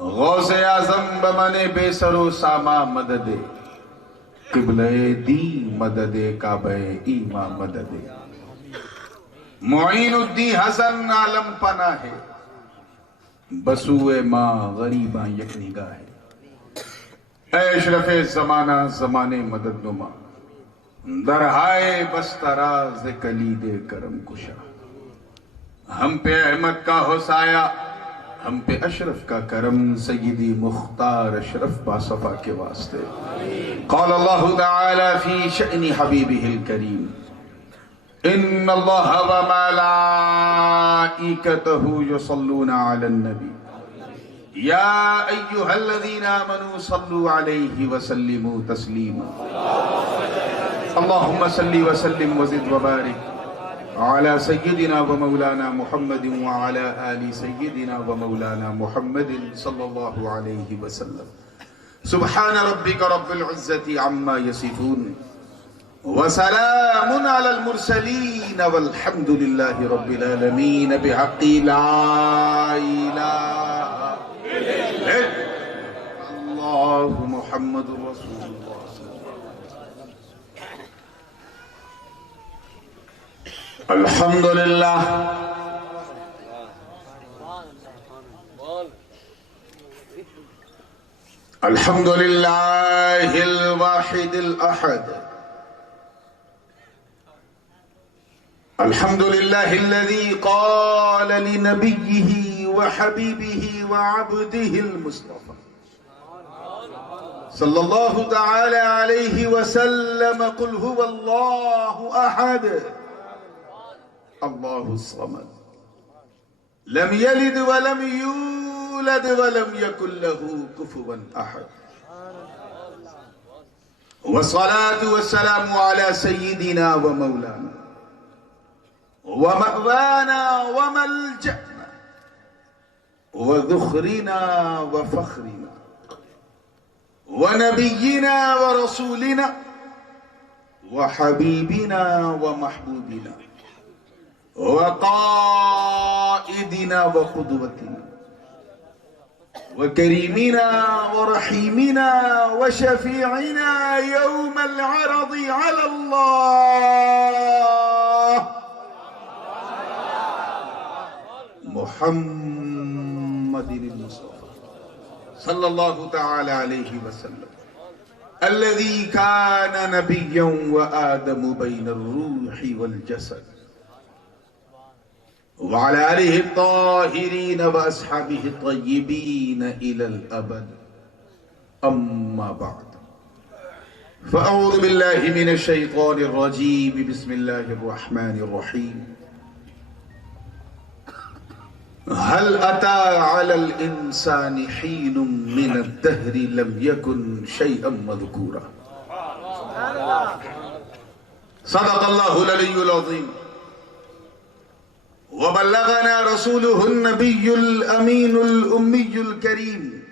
غوث اعظم بمن بے سر و ساما مدد قبلہ دی مدد کعبہ ایما مدد معین الدین حسن عالم پناہ ہے بسوئے ماں غریباں یک نگاہ ہے اے اشرف زمانہ زمانے مدد نما درہائے بستراز کلید کرم کشا ہم پہ احمد کا ہو سایہ ہم پہ اشرف کا کرم سیدی مختار اشرف باصفا کے واسطے قال اللہ تعالی فی شأن حبیبہ الکریم ان اللہ و ملائکتہ یصلون علی النبی یا ایہا الذین آمنوا صلوا علیہ وسلموا تسلیما اللہم صلی وسلم وزد وبارک على سيدنا ومولانا محمد وعلى آل سيدنا ومولانا محمد صلى الله عليه وسلم سبحان ربك رب العزة عما يصفون وسلام على المرسلين والحمد لله رب العالمين بحق لا إله إلا الله محمد رسول الله. الحمد للہ الحمد للہ الواحد الاحد الحمد للہ الذي قال لنبيه وحبيبه وعبده المصطفى صلى الله تعالى عليه وسلم قل هو الله احد اللہ الصمد لم یلد ولم یولد ولم یکن له کفوا احد والصلاة والسلام على سیدنا ومولانا ومأوانا وملجأنا وذخرنا وفخرنا ونبينا ورسولنا وحبيبنا ومحبوبنا وقائدنا وقدوتنا وكريمنا ورحيمنا وشفيعنا يوم العرض على الله محمد المصطفى صلى الله تعالى عليه وسلم الذي كان نبيا وآدم بين الروح والجسد وعلى آله الطاهرين وأصحابه الطيبين إلى الأبد أما بعد فأعوذ بالله من الشيطان الرجيم بسم الله الرحمن الرحيم هل أتى على الإنسان حين من الدهر لم يكن شيئا مذكورا صدق الله العلي العظيم وبلغنا رسوله النبي الأمين الأمي الكريم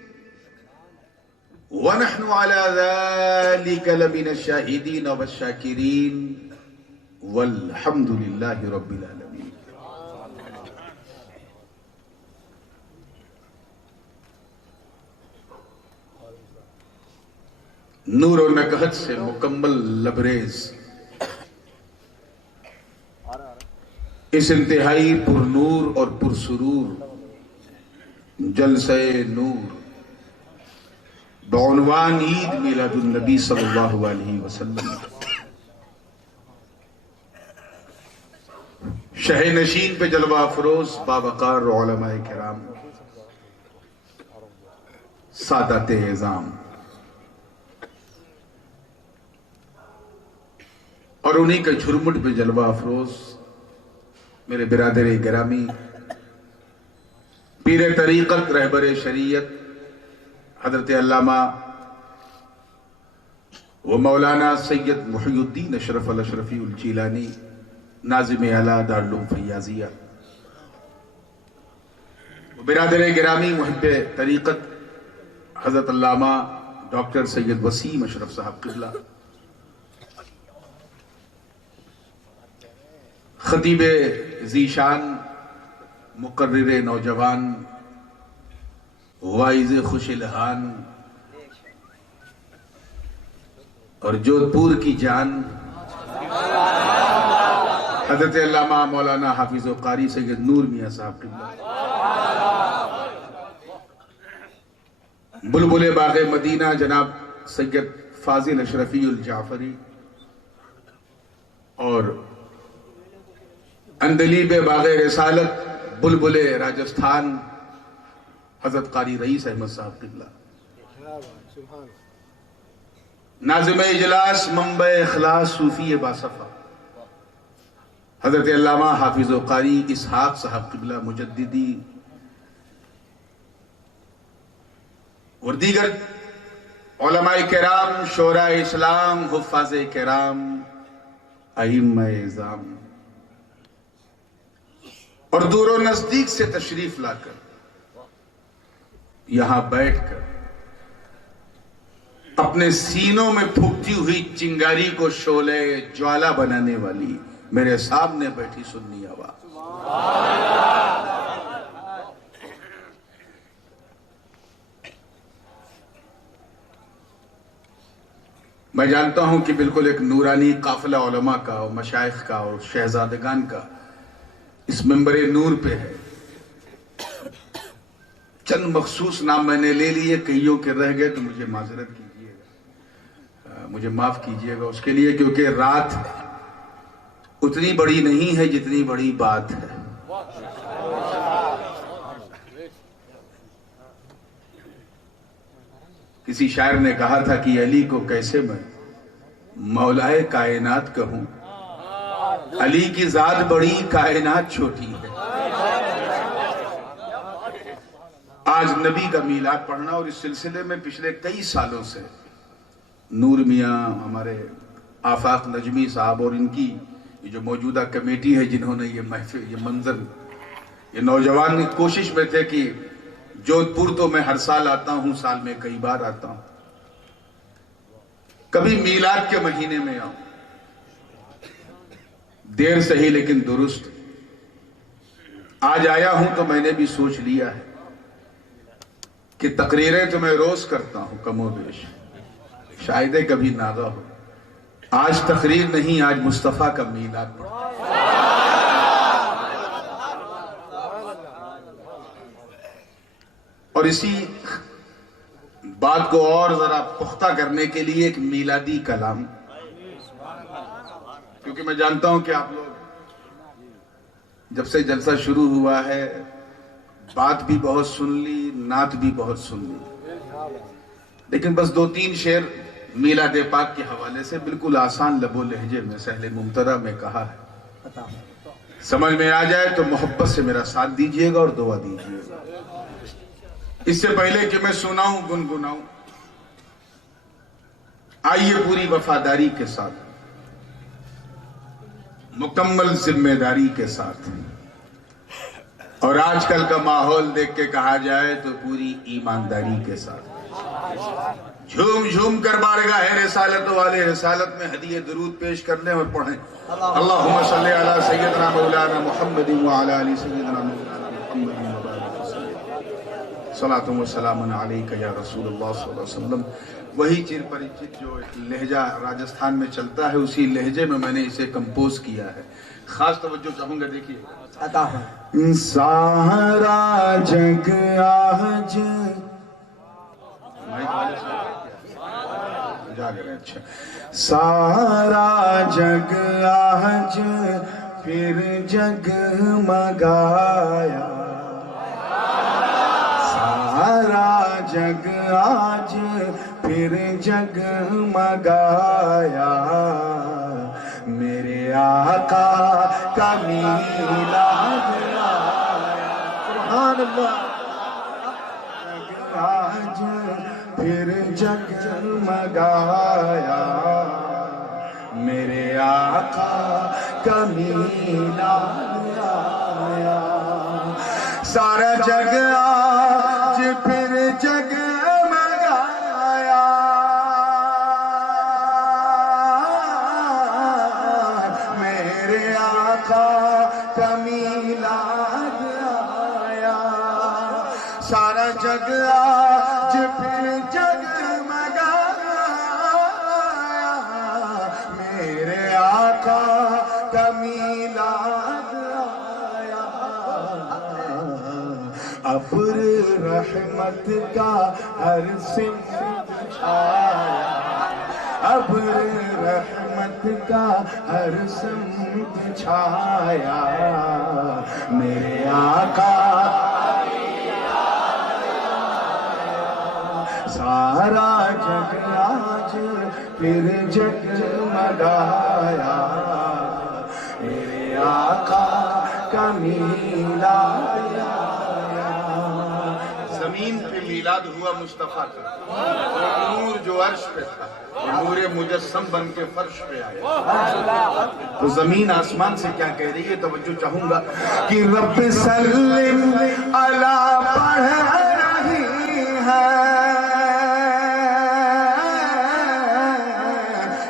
ونحن على ذلك لمن الشاهدين والشاكرين والحمد لله رب العالمين. نور و نکہت سے مکمل لبریز اس انتہائی پر نور اور پر سرور جلسہ نور بعنوان عید میلاد النبی صلی اللہ علیہ وسلم شہ نشین پہ جلوہ افروز باوقار علماء کرام سادات اعظام اور انہی کا جھرمٹ پہ جلوہ افروز میرے برادر گرامی پیر طریقت رہبر شریعت حضرت علامہ و مولانا سید محی الدین اشرف الاشرفی الجیلانی ناظم اعلیٰ دارالعلوم فیاضیہ برادر گرامی محب طریقت حضرت علامہ ڈاکٹر سید وسیم اشرف صاحب قبلہ خطیب ذیشان مقرر نوجوان وائز خوش الہان اور جودھ پور کی جان حضرت علامہ مولانا حافظ و قاری سید نور میاں صاحب قبلہ، بلبل باغ مدینہ جناب سید فاضل اشرفی الجعفری، اور اندلیب باغ رسالت بلبل راجستھان حضرت قاری رئیس احمد صاحب قبلہ، ناظم اجلاس منبع اخلاص صوفی باصفا حضرت علامہ حافظ و قاری اسحاق صاحب قبلہ مجددی، اور دیگر علماء کرام، شعراء اسلام، حفاظ کرام، ائمہ اعظام، اور دور و نزدیک سے تشریف لا کر یہاں بیٹھ کر اپنے سینوں میں پھوکتی ہوئی چنگاری کو شعلہ جوالا بنانے والی میرے سامنے بیٹھی سنی آواز، میں جانتا ہوں کہ بالکل ایک نورانی قافلہ علماء کا اور مشائخ کا اور شہزادگان کا اس منبر نور پہ ہے۔ چند مخصوص نام میں نے لے لیے، کئیوں کے رہ گئے تو مجھے معذرت کیجیے گا، مجھے معاف کیجیے گا اس کے لیے، کیونکہ رات اتنی بڑی نہیں ہے جتنی بڑی بات ہے۔ کسی شاعر نے کہا تھا کہ علی کو کیسے میں مولائے کائنات کہوں، علی کی ذات بڑی کائنات چھوٹی ہے۔ آج نبی کا میلاد پڑھنا، اور اس سلسلے میں پچھلے کئی سالوں سے نور میاں، ہمارے آفاق نجمی صاحب اور ان کی یہ جو موجودہ کمیٹی ہے، جنہوں نے یہ محفل، یہ منظر، یہ نوجوان کوشش میں تھے کہ جودھ پور تو میں ہر سال آتا ہوں، سال میں کئی بار آتا ہوں، کبھی میلاد کے مہینے میں آؤں، دیر صحیح لیکن درست۔ آج آیا ہوں تو میں نے بھی سوچ لیا ہے کہ تقریریں تو میں روز کرتا ہوں کم و بیش، شاید کبھی ناغہ ہو، آج تقریر نہیں، آج مصطفیٰ کا میلاد پڑھا۔ اور اسی بات کو اور ذرا پختہ کرنے کے لیے ایک میلادی کلام، کیونکہ میں جانتا ہوں کہ آپ لوگ جب سے جلسہ شروع ہوا ہے بات بھی بہت سن لی، نعت بھی بہت سن لی، لیکن بس دو تین شعر میلاد پاک کے حوالے سے بالکل آسان لب و لہجے میں سہل ممتدہ میں کہا ہے، سمجھ میں آ جائے تو محبت سے میرا ساتھ دیجئے گا اور دعا دیجئے گا۔ اس سے پہلے کہ میں سناؤں گنگناؤں، آئیے پوری وفاداری کے ساتھ، مکمل ذمہ داری کے ساتھ، اور آج کل کا ماحول دیکھ کے کہا جائے تو پوری ایمانداری کے ساتھ جھوم جھوم کر بارگاہ رسالت والے رسالت میں ہدیہ درود پیش کرنے اور پڑھیں، اللہم صلی علی سیدنا مولانا محمد وعلی آل سیدنا مولانا محمد صلاۃ و سلام علیک یا رسول اللہ صلی اللہ علیہ وسلم۔ وہی چیر پریچت جو ایک لہجہ راجستھان میں چلتا ہے، اسی لہجے میں میں نے اسے کمپوز کیا ہے، خاص توجہ چاہوں گا، دیکھیے۔ سارا جگ آج اچھا، سارا جگ آج پھر جگ مگایا، سارا جگ آج پھر جگ مگایا، میرے آقا کا میلاد آیا، سبحان اللہ، آج پھر جگ مگایا، میرے آقا کا میلاد آیا، سارا جگ آج پھر جگ مگایا، میرے آقا کا میلاد آیا، سارا جگ آج پھر جگمگایا میرے آقا کا میلاد آیا ابر رحمت کا ہر سمت چھایا ابر رحمت کا ہر سمت چھایا میرے آقا سارا جگ آج پھر جگمگایا میرے آقا کا میلاد آیا زمین پہ میلاد ہوا مصطفیٰ کا نور جو عرش پہ تھا نور مجسم بن کے فرش پہ آیا تو زمین آسمان سے کیا کہہ رہی ہے توجہ چاہوں گا کہ رب سلم علی پڑھ رہی ہے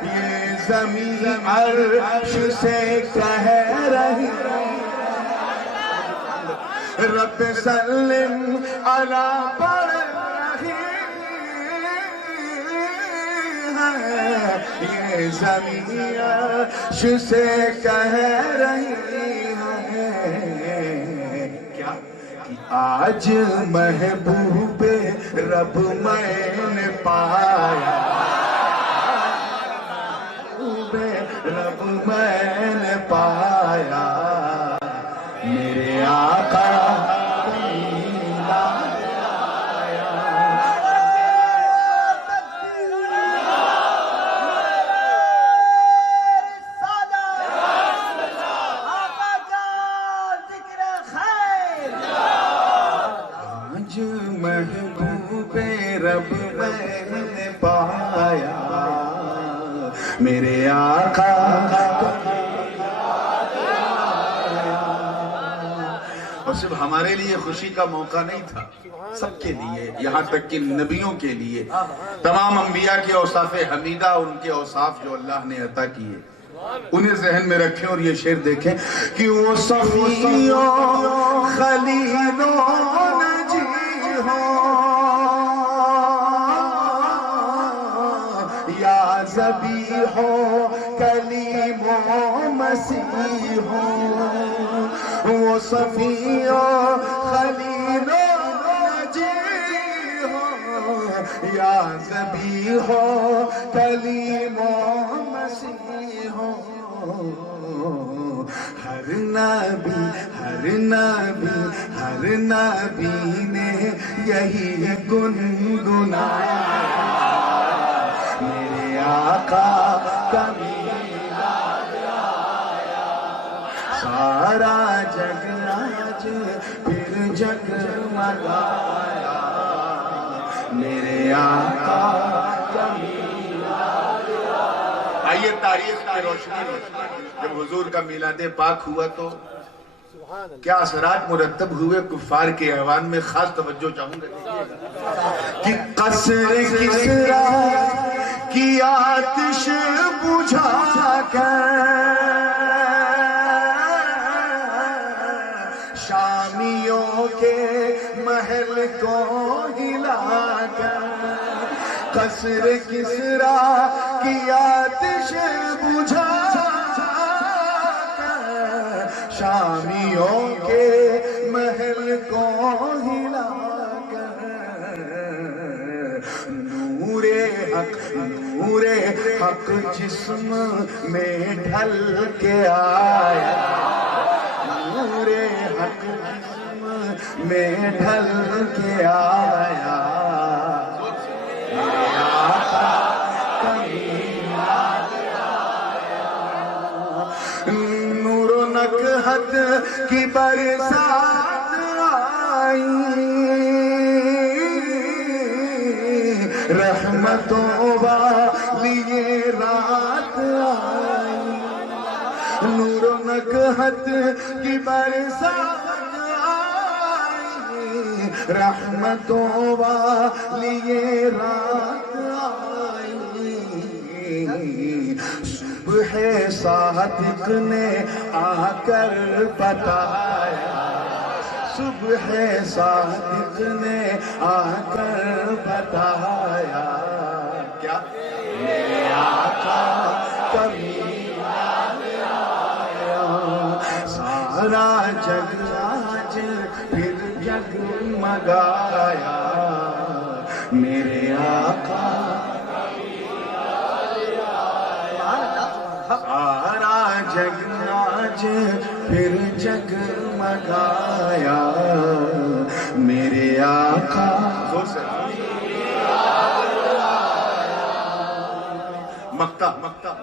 یہ زمین عرش سے کہہ رہی ہے رب سلم علی پڑھ رہی ہے یہ زمین عرش سے کہہ رہی ہے کیا آج محبوب رب میں نے پایا رب میں نے پایا میرے آقا محبوب رب میں نے پایا میرے آقا اور صرف ہمارے لیے خوشی کا موقع نہیں تھا سب کے لیے یہاں تک کہ نبیوں کے لیے تمام انبیاء کے اوصاف حمیدہ ان کے اوصاف جو اللہ نے عطا کیے انہیں ذہن میں رکھیں اور یہ شعر دیکھیں کہ وہ صفیوں خلیلوں نجی یا ذبیح ہو کلیم و مسیح ہو وہ صفی و خلیل و نجی ہو یا ذبیح ہو کلیم و مسیح ہو ہر نبی نے یہی گنگنایا میرے آقا کا میلاد آیا سارا جگ آج پھر جگمگایا میرے آقا کا میلاد آیا آئیے تاریخ کی روشنی میں جب حضور کا میلاد پاک ہوا تو کیا اثرات مرتب ہوئے کفار کے ایوان میں خاص توجہ چاہوں گا کہ قصر کسریٰ کی آتش بجھا کر شامیوں کے محل کو ہلا کر قصر کسریٰ کی آتش بجھا شامیوں کے محل کو ہلا کر نور حق جسم میں ڈھل کے آیا نور حق جسم میں ڈھل کے آیا نکہت کی برسات آئی رحمتوں والی رات آئی نور و نکہت کی برسات آئی رحمتوں والی رات آئی صبح صادق نے آ کر بتایا صبح صادق نے آ کر بتایا کیا میرے آقا کبھی یاد آیا سارا جگ آج پھر جگمگایا میرے آقا سارا جگ آج پھر جگمگایا میرے آقا مکتا مکتا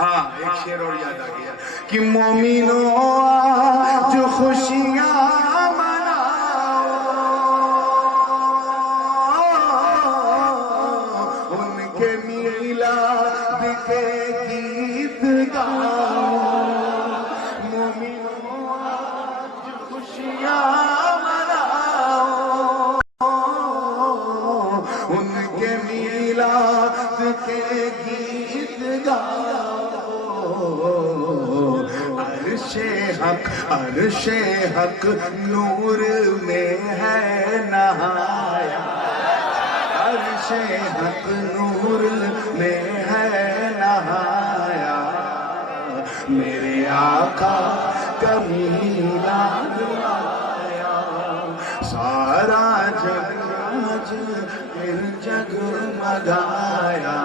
ہاں ایک شعر اور یاد آ گیا کہ مومنوں آج خوشیاں مناؤ ان کے میلاد کے گیت گاؤ مومنوں آج خوشیاں مناؤ ان کے میلاد کے گیت گاؤ عرش حق نور میں ہے نہایا عرش حق نور میں ہے نہایا میرے آقا کا میلاد آیا سارا جگ آج پھر جگمگایا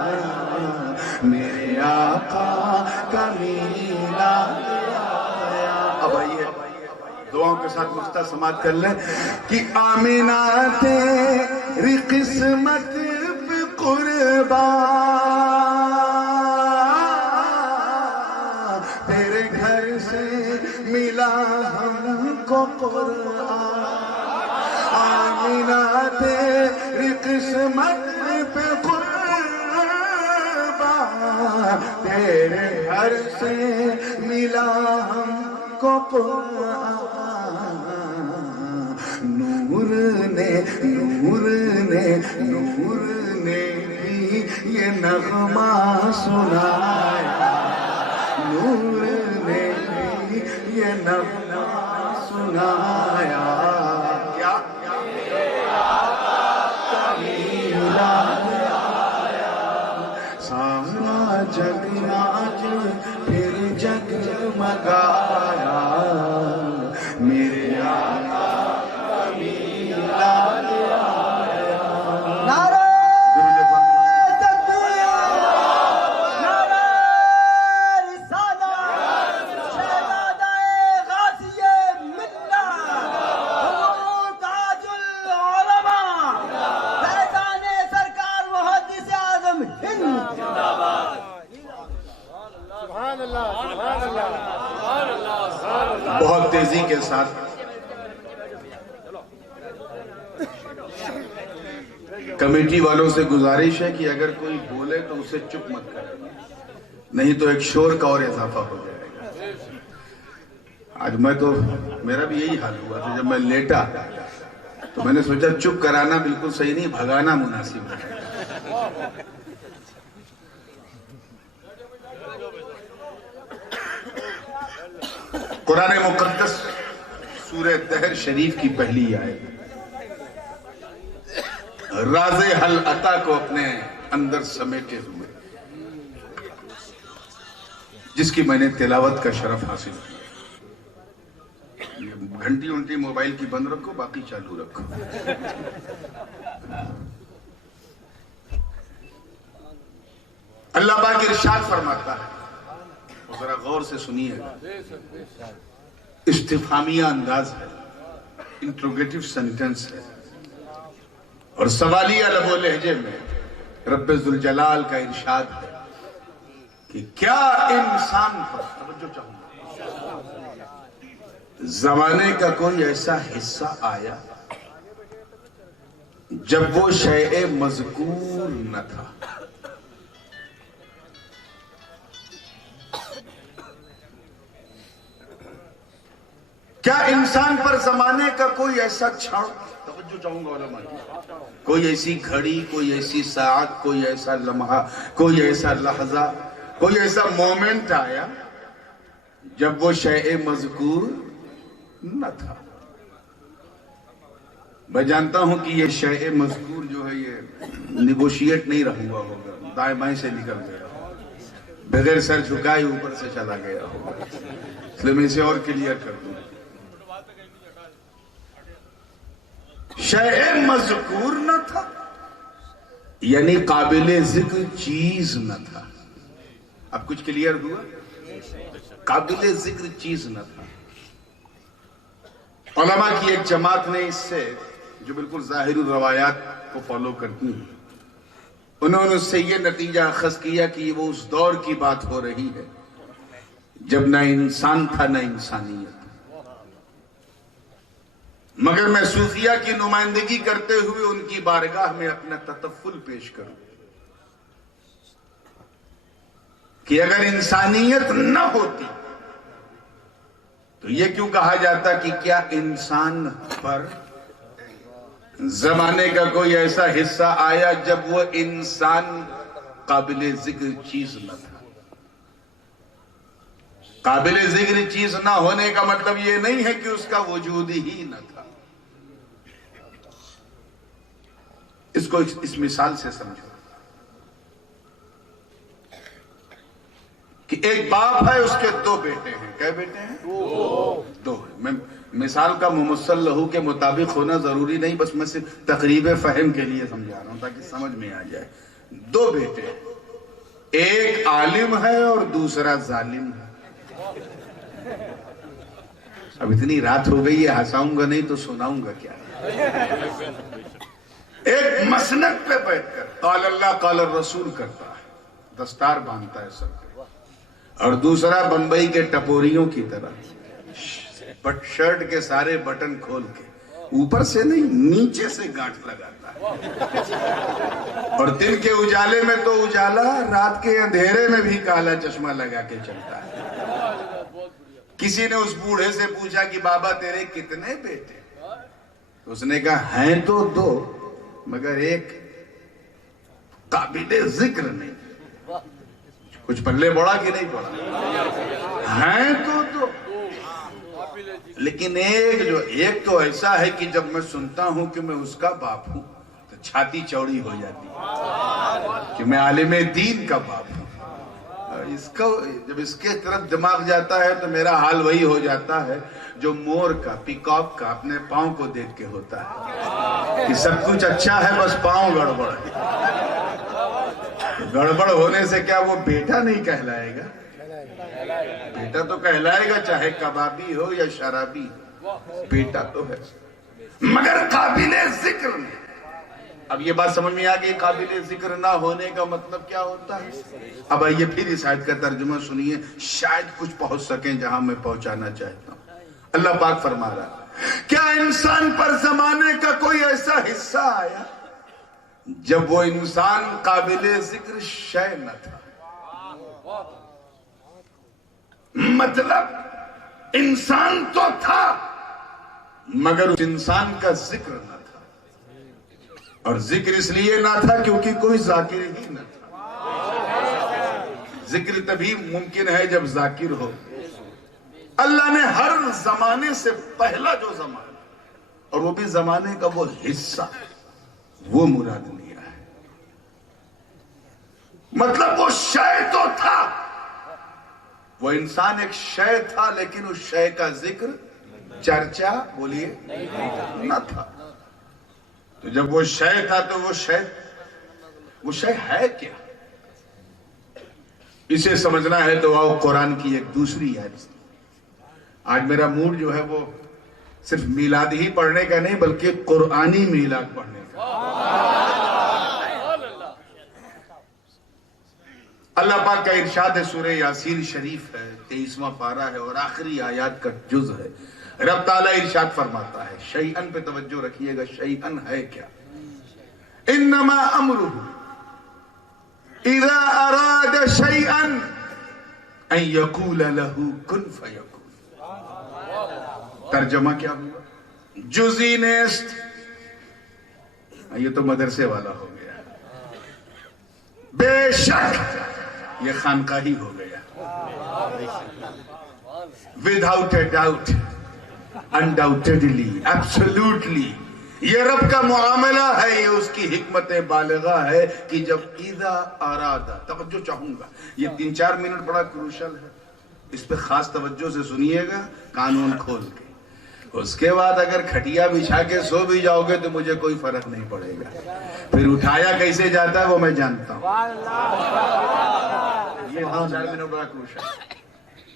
میرے آقا کا میلاد آیا اب آئیے دعاؤں کے ساتھ مختہ سماعت کر لیں کہ آمینہ تیری قسمت پہ قربان تیرے گھر سے ملا ہم کو قرآن آمینہ تیری قسمت پہ قربان تیرے گھر سے ملا ہم کو قرآن نور نے بھی یہ نغمہ سنایا نور نے بھی یہ نغمہ سنایا کیا سارا جگ آج پھر جگمگایا میرے آقا کا میلاد آیا نعرہ تکبیر نعرہ رسالت شہزادہ غازی ملت حضور تاج العلماء فیضان سرکار محدث اعظم ہند بہت تیزی کے ساتھ کمیٹی والوں سے گزارش ہے کہ اگر کوئی بولے تو اسے چپ مت کرے نہیں تو ایک شور کا اور اضافہ ہو جائے گا آج میرا بھی یہی حال ہوا تھا جب میں لیٹا تو میں نے سوچا چپ کرانا بالکل صحیح نہیں بھگانا مناسب ہے قرآن مقدس سورہ دہر شریف کی پہلی آیت راز حل عطا کو اپنے اندر سمیٹے ہوئے جس کی میں نے تلاوت کا شرف حاصل کیا گھنٹی انٹی موبائل کی بند رکھو باقی چالو رکھو اللہ پاک ارشاد فرماتا ہے ذرا غور سے سنیے استفہامیہ انداز ہے انٹروگیٹو سینٹنس ہے اور سوالیہ لب و لہجے میں رب ذوالجلال کا ارشاد ہے کہ کیا انسان پر توجہ چاہوں زمانے کا کوئی ایسا حصہ آیا جب وہ شیء مذکور نہ تھا کیا انسان پر زمانے کا کوئی ایسا چھڑ توجہ چاہوں گا علماء کوئی ایسی گھڑی کوئی ایسی ساعت کوئی ایسا لمحہ کوئی ایسا لحظہ کوئی ایسا مومنٹ آیا جب وہ شیء مذکور نہ تھا میں جانتا ہوں کہ یہ شیء مذکور جو ہے یہ نیگوشیٹ نہیں رہا ہوا ہوگا، دائیں بائیں سے نکل گیا ہوگا، بغیر سر جھکائے اوپر سے چلا گیا ہوگا، اس لیے میں اسے اور کلیئر کر دوں. شیء مذکور نہ تھا یعنی قابل ذکر چیز نہ تھا. اب کچھ کلیئر ہوا؟ قابل ذکر چیز نہ تھا. علماء کی ایک جماعت نے اس سے جو بالکل ظاہر الروایات کو فالو کرتی ہیں، انہوں نے اس سے یہ نتیجہ اخذ کیا کہ وہ اس دور کی بات ہو رہی ہے جب نہ انسان تھا نہ انسانیت. مگر میں صوفیہ کی نمائندگی کرتے ہوئے ان کی بارگاہ میں اپنا تطفل پیش کروں کہ اگر انسانیت نہ ہوتی تو یہ کیوں کہا جاتا کہ کیا انسان پر زمانے کا کوئی ایسا حصہ آیا جب وہ انسان قابل ذکر چیز نہ تھا. قابل ذکر چیز نہ ہونے کا مطلب یہ نہیں ہے کہ اس کا وجود ہی نہ تھا. اس کو اس مثال سے سمجھو کہ ایک باپ ہے، اس کے دو بیٹے ہیں. کئے بیٹے ہیں؟ دو. میں مثال کا ممثل لہو کے مطابق ہونا ضروری نہیں، بس میں صرف تقریب فہم کے لیے سمجھا رہا ہوں تاکہ سمجھ میں آ جائے. دو بیٹے ہیں، ایک عالم ہے اور دوسرا ظالم ہے. اب اتنی رات ہو گئی ہے، ہنساؤں گا نہیں تو سناؤں گا کیا. ایک مسند پہ بیٹھ کر قال اللہ قال الرسول کرتا ہے، دستار باندھتا ہے سب پہ، اور دوسرا بمبئی کے ٹپوریوں کی طرح شرٹ کے سارے بٹن کھول کے اوپر سے نہیں نیچے سے گانٹھ لگاتا ہے، اور دن کے اجالے میں تو اجالا، رات کے اندھیرے میں بھی کالا چشمہ لگا کے چلتا ہے. کسی نے اس بوڑھے سے پوچھا کہ بابا تیرے کتنے بیٹے؟ اس نے کہا ہیں تو دو مگر ایک قابل ذکر نہیں. کچھ پلے پڑا کہ نہیں پڑا؟ ہیں تو دو لیکن ایک تو ایسا ہے کہ جب میں سنتا ہوں کہ میں اس کا باپ ہوں تو چھاتی چوڑی ہو جاتی ہے کہ میں عالم دین کا باپ ہوں. جب اس کے طرف دماغ جاتا ہے تو میرا حال وہی ہو جاتا ہے جو مور کا، پیکاک کا اپنے پاؤں کو دیکھ کے ہوتا ہے کہ سب کچھ اچھا ہے بس پاؤں گڑبڑ ہے. گڑبڑ ہونے سے کیا وہ بیٹا نہیں کہلائے گا؟ بیٹا تو کہلائے گا، چاہے کبابی ہو یا شرابی، بیٹا تو ہے مگر قابل ذکر نہیں. اب یہ بات سمجھ میں آ گئی قابل ذکر نہ ہونے کا مطلب کیا ہوتا ہے. اب آئیے پھر اس آیت کا ترجمہ سنیے، شاید کچھ پہنچ سکیں جہاں میں پہنچانا چاہتا ہوں. اللہ پاک فرما رہا ہے کیا انسان پر زمانے کا کوئی ایسا حصہ آیا جب وہ انسان قابل ذکر شے نہ تھا. مطلب انسان تو تھا مگر اس انسان کا ذکر نہ تھا، اور ذکر اس لیے نہ تھا کیونکہ کوئی ذاکر ہی نہ تھا. ذکر تبھی ممکن ہے جب ذاکر ہو. اللہ نے ہر زمانے سے پہلا جو زمانہ اور وہ بھی زمانے کا وہ حصہ وہ مراد لیا ہے. مطلب وہ شے تو تھا، وہ انسان ایک شے تھا لیکن اس شے کا ذکر چرچا بولیے نہ تھا. تو جب وہ شے تھا تو وہ شے ہے کیا؟ اسے سمجھنا ہے تو آؤ قرآن کی ایک دوسری آیت. آج میرا موڈ جو ہے وہ صرف میلاد ہی پڑھنے کا نہیں بلکہ قرآنی میلاد پڑھنے کا. اللہ پاک کا ارشاد ہے، سورہ یاسین شریف ہے، 23واں پارہ ہے اور آخری آیات کا جز ہے. رب تعالیٰ ارشاد فرماتا ہے، شیئن پہ توجہ رکھیے گا. شیئن ہے کیا؟ انما امرہ اذا اراد شیئن ان یقول لہ کن فیکون. ترجمہ کیا ہوا؟ جزئی نیست. یہ تو مدرسے والا ہو گیا. بے شک یہ خانقاہی ہو گیا. without a doubt, undoubtedly, absolutely, یہ رب کا معاملہ ہے, یہ اس کی حکمت بالغہ ہے کہ جب اذا ارادہ, توجہ چاہوں گا, یہ 3-4 منٹ بڑا کروشل ہے, اس پہ خاص توجہ سے سنیے گا, قانون کھول کے. اس کے بعد اگر کھٹیا بچھا کے سو بھی جاؤ گے تو مجھے کوئی فرق نہیں پڑے گا, پھر اٹھایا کیسے جاتا ہے وہ میں جانتا ہوں. یہ 3-4 منٹ بڑا کروشل,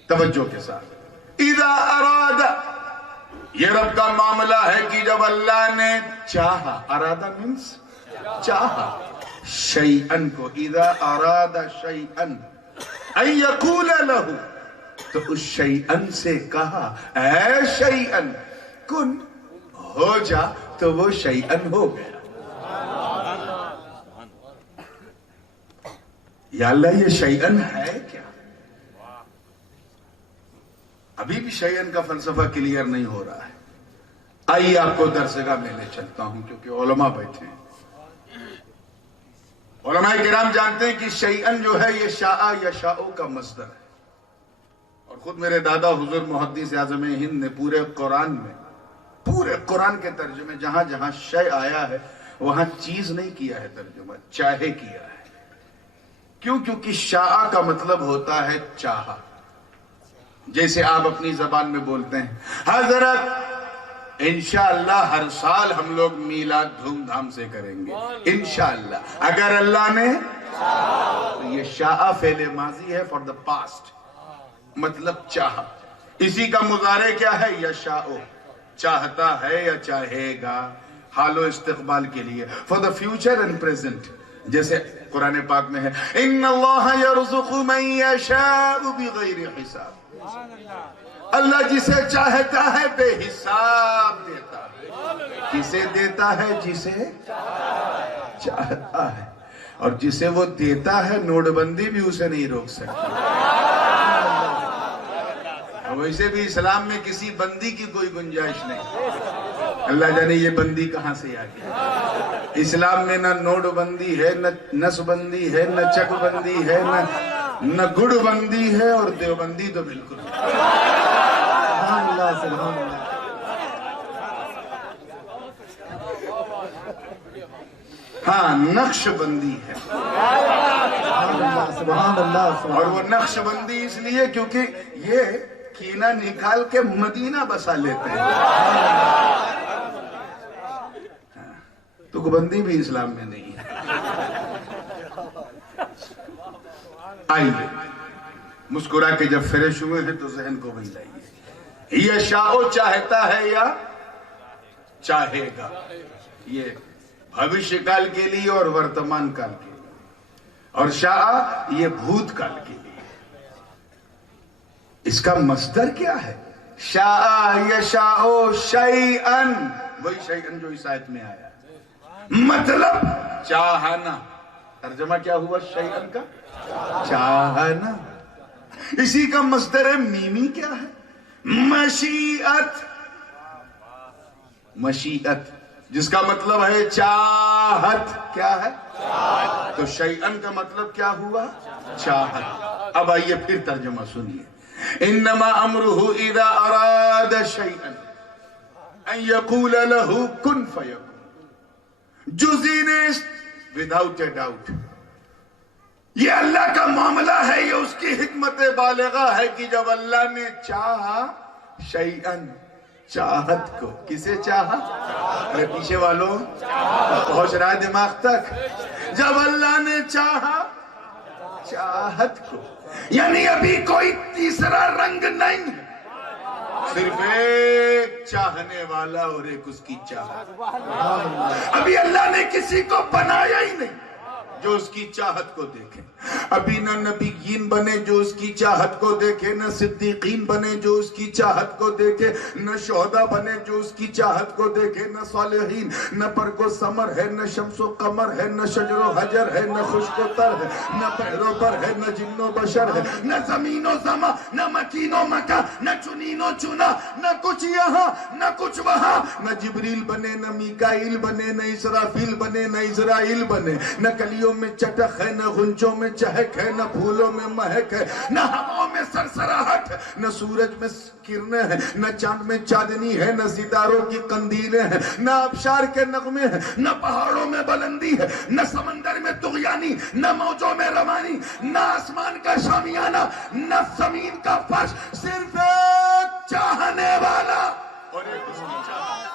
توجہ کے ساتھ. اذا ارادہ, یہ رب کا معاملہ ہے کہ جب اللہ نے چاہا, ارادہ مینس چاہا, شیئن کو, اذا ارادہ شیئن ان یقول لہو, تو اس شیئن سے کہا اے شیئن کن, ہو جا, تو وہ شیئن ہو گیا. یا اللہ یہ شیئن ہے کیا؟ ابھی بھی شیئن کا فلسفہ کلیئر نہیں ہو رہا ہے. آئیے آپ کو درسگاہ میں لے چلتا ہوں, کیونکہ علماء بیٹھے ہیں. علماء کرام جانتے ہیں کہ شیئن جو ہے یہ شاء یشاء کا مصدر ہے, اور خود میرے دادا حضور محدث اعظم ہند نے پورے قرآن میں, پورے قرآن کے ترجمے جہاں جہاں شے آیا ہے وہاں چیز نہیں کیا ہے ترجمہ, چاہے کیا ہے. کیوں؟ کیونکہ شاء کا مطلب ہوتا ہے چاہا. جیسے آپ اپنی زبان میں بولتے ہیں حضرت انشاءاللہ ہر سال ہم لوگ میلاد دھوم دھام سے کریں گے, انشاءاللہ اگر اللہ نے. تو یہ شاء فعل ماضی ہے فار دا پاسٹ, مطلب چاہا. اسی کا مضارع کیا ہے؟ یشاء, چاہتا ہے یا چاہے گا, حال و استقبال کے لیے, for the future and present. جیسے قرآن پاک میں ہے ان اللہ یرزق من یشاء بغیر حساب, اللہ جسے چاہتا ہے بے حساب دیتا ہے. کسے دیتا ہے؟ جسے چاہتا ہے, اور جسے وہ دیتا ہے نوٹ بندی بھی اسے نہیں روک سکتی. ویسے بھی اسلام میں کسی بندی کی کوئی گنجائش نہیں. اللہ جانے یہ بندی کہاں سے آ گئی. اسلام میں نہ نوٹ بندی ہے, نہ نس بندی ہے, نہ چک بندی ہے, نہ گڑ بندی ہے, اور دیوبندی تو بالکل سبحان اللہ سبحان اللہ. ہاں نقش بندی ہے, سبحان اللہ. اور وہ نقش بندی اس لیے کیونکہ یہ کینہ نکال کے مدینہ بسا لیتے ہیں. تو بندی بھی اسلام میں نہیں ہے. آئیے مسکرا کے جب فریش ہوئے ہیں تو ذہن کو بن جائیے. یہ شاء چاہتا ہے یا چاہے گا, یہ بھوشیہ کال کے لیے اور ورتمان کال کے لیے, اور شاء یہ بھوت کال کے لیے. اس کا مصدر کیا ہے؟ شاء یشاء شیئن, وہی شیئن جو اس آیت میں آیا, مطلب چاہنا. ترجمہ کیا ہوا شیئن کا؟ چاہنا. اسی کا مصدر میمی کیا ہے؟ مشیعت. مشیعت جس کا مطلب ہے چاہت. کیا ہے؟ تو شیئن کا مطلب کیا ہوا؟ چاہت. اب آئیے پھر ترجمہ سنیے. انما امرہ اذا اراد شیئا ان یقول له کن فیکن. جزینس without a doubt. یہ اللہ کا معاملہ ہے, یہ اس کی حکمت بالغہ ہے کہ جب اللہ نے چاہا شیئن, چاہت کو. کسے چاہا؟ ارے پیچھے والوں پہنچ رہا ہے دماغ تک. جب اللہ نے چاہا چاہت کو, یعنی ابھی کوئی تیسرا رنگ نہیں ہے, صرف ایک چاہنے والا اور ایک اس کی چاہت. ابھی اللہ نے کسی کو بنایا ہی نہیں جو اس کی چاہت کو دیکھے. ابھی نہ نبیین بنے جو اس کی چاہت کو دیکھے, نہ صدیقین بنے جو اس کی چاہت کو دیکھے, نہ شہداء بنے جو اس کی چاہت کو دیکھے, نہ صالحین. نہ برگ و ثمر ہے, نہ شمس و قمر ہے, نہ شجر و حجر ہے, نہ خشک و تر ہے, نہ بحر و بر ہے, نہ جن و بشر ہے, نہ زمین و زماں, نہ مکین و مکہ, نہ چنین و چنا, نہ کچھ یہاں نہ کچھ وہاں. نہ جبریل بنے, نہ میکائیل بنے, نہ اسرافیل بنے, نہ اسرائیل بنے, نہ کلی گلیوں میں چٹک ہے، نہ غنچوں میں چہک ہے، نہ پھولوں میں مہک ہے، نہ ہواؤں میں سرسراہٹ، نہ سورج میں کرنیں ہیں، نہ چاند میں چاندنی ہے، نہ ستاروں کی قندیلیں ہیں، نہ ابشار کے نغمے ہیں، نہ پہاڑوں میں بلندی ہے، نہ سمندر میں طغیانی، نہ موجوں میں روانی، نہ آسمان کا شامیانہ، نہ زمین کا فرش، صرف ایک چاہنے والا اور ایک اس کی چاہت۔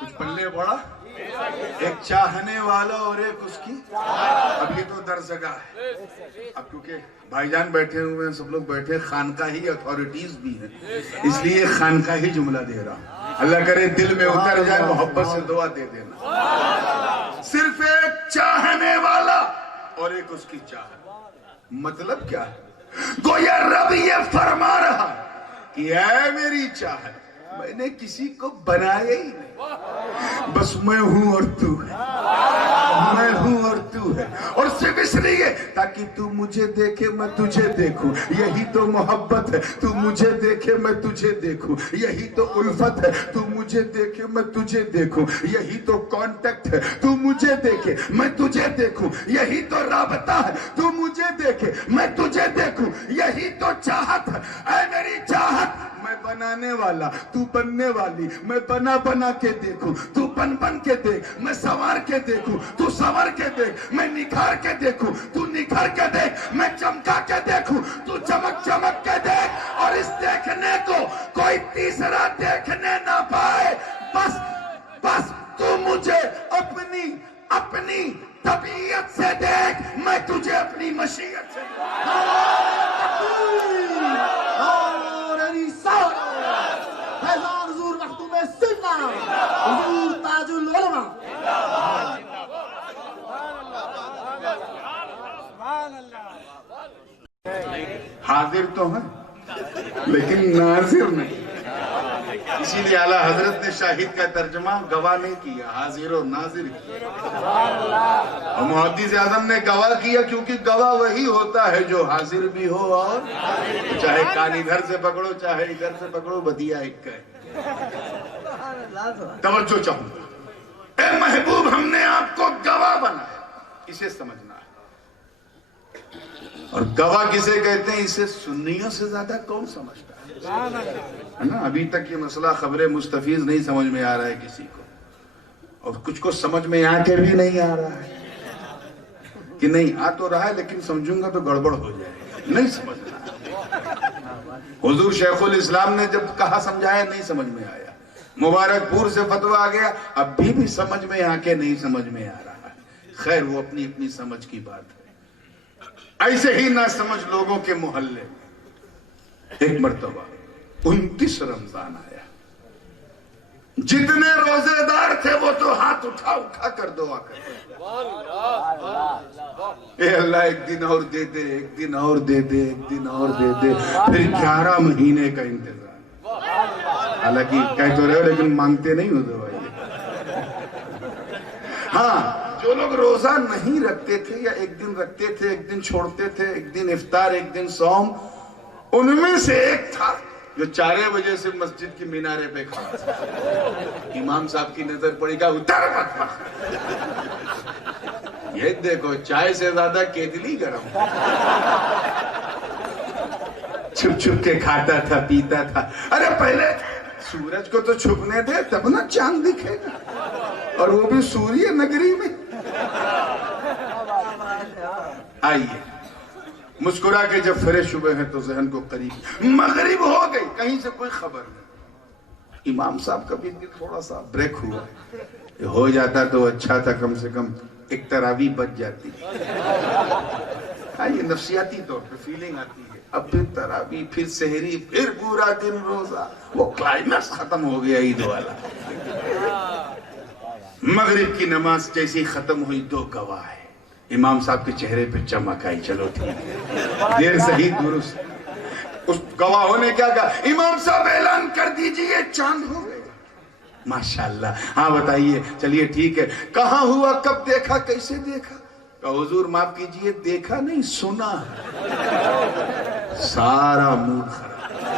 کچھ پلے پڑا، ایک چاہنے والا اور ایک اس کی۔ اب یہ تو در جگہ ہے، اب کیونکہ بھائی جان بیٹھے ہوئے ہیں، سب لوگ بیٹھے، خانقاہی اتھارٹیز بھی ہیں، اس لیے خانقاہی جملہ دے رہا ہوں، اللہ کرے دل میں اتر جائے، محبت سے دعا دے دینا۔ صرف ایک چاہنے والا اور ایک اس کی چاہت۔ مطلب کیا ہے؟ گویا رب یہ فرما رہا کہ اے میری چاہت، میں نے کسی کو بنایا ہی نہیں، بس میں ہوں اور تو ہے، میں ہوں اور تو ہے، اور صرف اس لیے تاکہ تو مجھے دیکھے میں تجھے دیکھوں، یہی تو محبت ہے، تو مجھے دیکھے میں تجھے دیکھوں، یہی تو الفت ہے، تو مجھے دیکھے میں تجھے دیکھوں، یہی تو کانٹیکٹ ہے، تو مجھے دیکھے میں تجھے دیکھوں، یہی تو رابطہ ہے، تو مجھے دیکھے میں تجھے دیکھوں، یہی تو چاہت ہے۔ اے میری چاہت، میں بنانے والا، تو بننے والی، میں بنا کے دیکھوں، تو بن کے دیکھ، میں سنوار کے دیکھوں، تو سنور کے دیکھ، میں نکھار کے دیکھوں، تو نکھار کے دیکھ، میں چمکا کے دیکھوں، تو چمک کے دیکھ، اور اس دیکھنے کو کوئی تیسرا دیکھنے نہ پائے، بس تو مجھے اپنی طبیعت سے دیکھ، میں تجھے اپنی مشیت سے حاضر تو ہیں لیکن ناظر نہیں، اسی لیے اعلیٰ حضرت نے شاہد کا ترجمہ گواہ نہیں کیا، حاضر و ناظر کیا، اور محدث اعظم نے گواہ کیا، کیونکہ گواہ وہی ہوتا ہے جو حاضر بھی ہو، اور چاہے کان ادھر سے پکڑو چاہے ادھر سے پکڑو، بدیا ایک کا ہے۔ توجہ چاہوں گا، اے محبوب، ہم نے آپ کو گواہ بنایا، اسے سمجھنا ہے، اور گواہ کسے کہتے ہیں، اسے سنیوں سے زیادہ کون سمجھتا ہے نا؟ ابھی تک یہ مسئلہ خبر مستفیض نہیں سمجھ میں آ رہا ہے کسی کو، اور کچھ کو سمجھ میں آ کے بھی نہیں آ رہا ہے، کہ نہیں آ تو رہا ہے لیکن سمجھوں گا تو گڑبڑ ہو جائے گا، نہیں سمجھنا۔ حضور شیخ الاسلام نے جب کہا سمجھایا، نہیں سمجھ میں آیا، مبارک پور سے فتویٰ آ گیا، اب بھی سمجھ میں آ کے نہیں سمجھ میں آ رہا ہے، خیر وہ اپنی سمجھ کی بات ہے۔ ایسے ہی نہ سمجھ لوگوں کے محلے میں ایک مرتبہ 29 رمضان آیا، جتنے روزے دار تھے وہ تو ہاتھ اٹھا کر دعا کرتے، اے اللہ ایک دن اور دے دے، ایک دن اور دے دے، ایک دن اور دے دے، پھر 11 مہینے کا انتظار۔ حالانکہ کہہ تو رہے ہو لیکن مانگتے نہیں ہو دعا۔ ہاں، جو لوگ روزہ نہیں رکھتے تھے یا ایک دن رکھتے تھے ایک دن چھوڑتے تھے، ایک دن افطار ایک دن صوم، ان میں سے ایک تھا جو 4 بجے سے مسجد کی مینارے پہ کھڑا تھا، امام صاحب کی نظر پڑی، کہا اتر مت پڑ، یہ دیکھو چائے سے زیادہ کیتلی گرم، چھپ چھپ کے کھاتا تھا پیتا تھا۔ ارے پہلے سورج کو تو چھپنے دے تب نہ چاند دکھے گا، اور وہ بھی سوریہ نگری میں۔ آئیے مسکرا کے جب فریش ہوئے ہیں تو ذہن کو قریب، مغرب ہو گئی، کہیں سے کوئی خبر نہیں، امام صاحب کا بھی تھوڑا سا بریک ہوا، ہو جاتا تو اچھا تھا، کم سے کم ایک تراویح بچ جاتی۔ آئیے نفسیاتی طور پہ فیلنگ آتی ہے، اب پھر تراویح، پھر سحری، پھر پورا دن روزہ، وہ کلائمیکس ختم ہو گیا عید والا۔ مغرب کی نماز جیسی ختم ہوئی، 2 گواہ ہے، امام صاحب کے چہرے پہ چمک آئی، چلو ٹھیک ہے، دیر صحیح درست۔ اس گواہوں نے کیا کہا، امام صاحب اعلان کر دیجئے چاند ہو گئے۔ ماشاءاللہ، ہاں بتائیے، چلیے ٹھیک ہے، کہاں ہوا، کب دیکھا، کیسے دیکھا؟ کہ حضور معاف کیجئے، دیکھا نہیں سنا، سارا موڈ خراب۔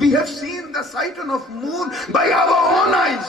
We have seen the sighting of moon by our own eyes.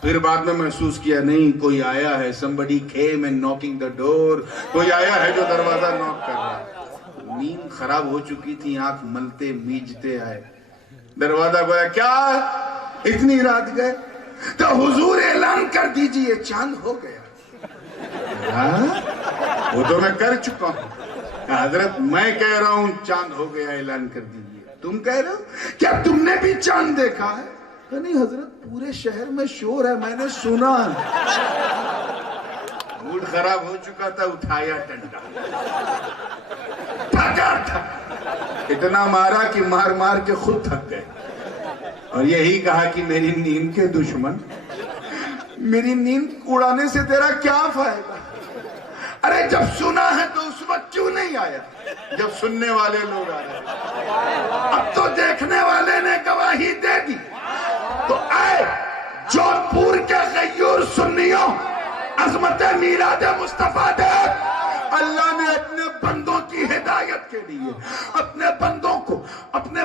پھر بعد میں محسوس کیا نہیں کوئی آیا ہے, somebody came and knocking the door, کوئی آیا ہے جو دروازہ نوک کر رہا ہے. نیند خراب ہو چکی تھی, آنکھ ملتے میجتے آئے, دروازہ گویا کیا اتنی رات گئے, تو حضور اعلان کر دیجئے چاند ہو گیا. وہ تو میں کر چکا ہوں حضرت, میں کہہ رہا ہوں چاند ہو گیا اعلان کر دیجئے, تم کہہ رہے ہو کیا تم نے بھی چاند دیکھا ہے؟ کہ نہیں حضرت پورے شہر میں شور ہے, میں نے سنا. موڈ خراب ہو چکا تھا, اٹھایا ڈنڈا, تھکا تھا, اتنا مارا کہ مار مار کے خود تھک گئے, اور یہی کہا کہ میری نیند کے دشمن, میری نیند اڑانے سے تیرا کیا فائدہ؟ ارے جب سنا ہے تو اس وقت کیوں نہیں آیا جب سننے والے لوگ آ رہے؟ اب تو دیکھنے والے نے گواہی دے دی. تو اے جودھ پور کے غیور سنیوں, عظمت میلاد مصطفیٰ دے. اللہ نے اپنے بندوں کی ہدایت کے لیے, اپنے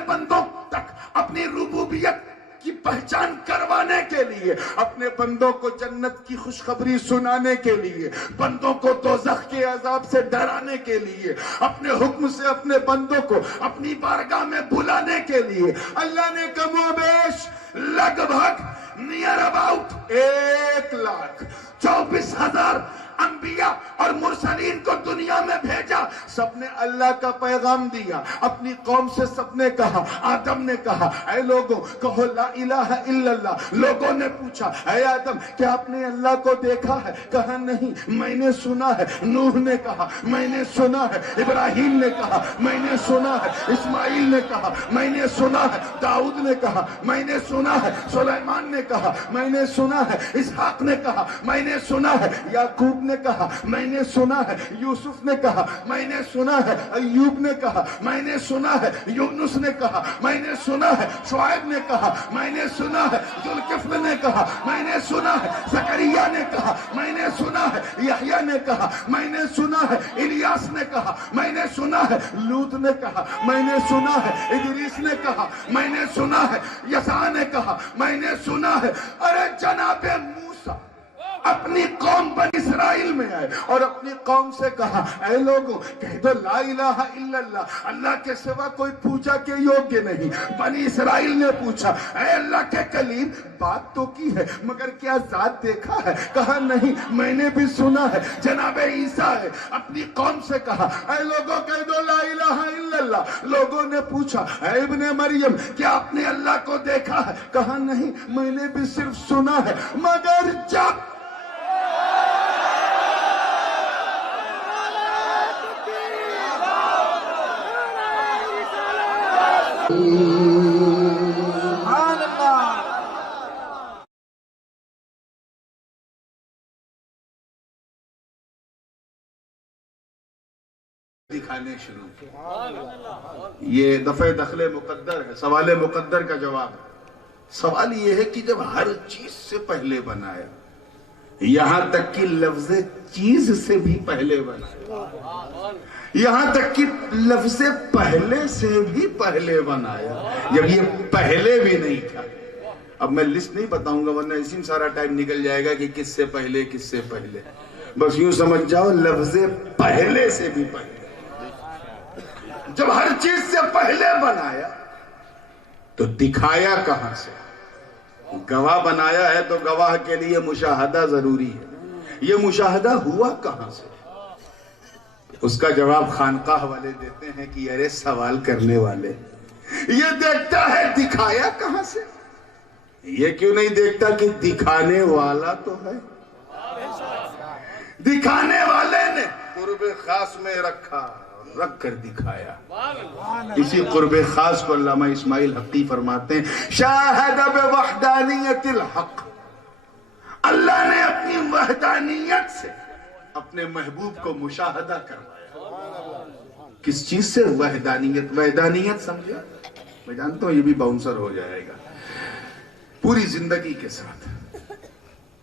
بندوں تک اپنی ربوبیت کی پہچان کروانے کے لیے, اپنے بندوں کو جنت کی خوشخبری سنانے کے لیے, بندوں کو دوزخ کے عذاب سے ڈرانے کے لیے, اپنے حکم سے اپنے بندوں کو اپنی بارگاہ میں بلانے کے لیے اللہ نے کم و بیش لگ بھگ نیئر اباؤٹ 1,24,000 انبیاء اور مرسلین کو دنیا میں بھیجا. سب نے اللہ کا پیغام دیا. اپنی قوم سے سب نے کہا, آدم نے کہا اے لوگوں کہو لا الہ الا اللہ. لوگوں نے پوچھا اے آدم کیا آپ نے اللہ کو دیکھا ہے؟ کہا نہیں, میں نے سنا ہے. نوح نے کہا میں نے سنا ہے. ابراہیم نے کہا میں نے سنا ہے. اسماعیل نے کہا میں نے سنا ہے. داؤد نے کہا میں نے سنا ہے. سلیمان نے کہا میں نے سنا ہے. اسحاق نے کہا میں نے سنا ہے. یعقوب نے کہا میں نے سنا ہے. یوسف نے کہا میں نے سنا ہے. ایوب نے کہا میں نے سنا ہے. یونس نے کہا میں نے سنا ہے. شعیب نے کہا میں نے سنا ہے. ذوالکفل نے کہا میں نے سنا ہے. زکریا نے کہا میں نے سنا ہے. یحییٰ نے کہا میں نے سنا ہے. الیاس نے کہا میں نے سنا ہے. لوط نے کہا میں نے سنا ہے. ادریس نے کہا میں نے سنا ہے. یسع نے کہا میں نے سنا ہے. ارے جناب موسیٰ اپنی قوم بنی اسرائیل میں آئے اور اپنی قوم سے کہا اے لوگوں کہہ دو لا الہ الا اللہ, اللہ کے سوا کوئی پوجا کے یوگیہ نہیں. بنی اسرائیل نے پوچھا اے اللہ کے کلیم بات تو کی ہے مگر کیا ذات دیکھا ہے؟ کہا نہیں, میں نے بھی سنا ہے. جناب عیسیٰ ہے اپنی قوم سے کہا اے لوگوں کہہ دو لا الہ الا اللہ. لوگوں نے پوچھا اے ابن مریم کیا آپ نے اللہ کو دیکھا ہے؟ کہا نہیں, میں نے بھی صرف سنا ہے. مگر جب دکھانے شروع کیا. یہ دفعہ دخل مقدر ہے, سوال مقدر کا جواب ہے. سوال یہ ہے کہ جب ہر چیز سے پہلے بنایا, یہاں تک کہ لفظ چیز سے بھی پہلے بنایا, یہاں تک کہ لفظ پہلے سے بھی پہلے بنایا, جب یہ پہلے بھی نہیں تھا. اب میں لسٹ نہیں بتاؤں گا ورنہ اسی میں سارا ٹائم نکل جائے گا کہ کس سے پہلے کس سے پہلے. بس یوں سمجھ جاؤ لفظ پہلے سے بھی پہلے. جب ہر چیز سے پہلے بنایا تو دکھایا کہاں سے؟ گواہ بنایا ہے تو گواہ کے لیے مشاہدہ ضروری ہے. یہ مشاہدہ ہوا کہاں سے؟ اس کا جواب خانقاہ والے دیتے ہیں کہ ارے سوال کرنے والے, یہ دیکھتا ہے دکھایا کہاں سے, یہ کیوں نہیں دیکھتا کہ دکھانے والا تو ہے. دکھانے والے نے قرب خاص میں رکھا, رکھ کر دکھایا. اسی قرب خاص کو علامہ اسماعیل حقی فرماتے ہیں شاہد بوحدانیت الحق, اللہ نے اپنی وحدانیت سے اپنے محبوب کو مشاہدہ کروایا. کس چیز سے؟ وحدانیت. وحدانیت سمجھے؟ میں جانتا ہوں یہ بھی باؤنسر ہو جائے گا. پوری زندگی کے ساتھ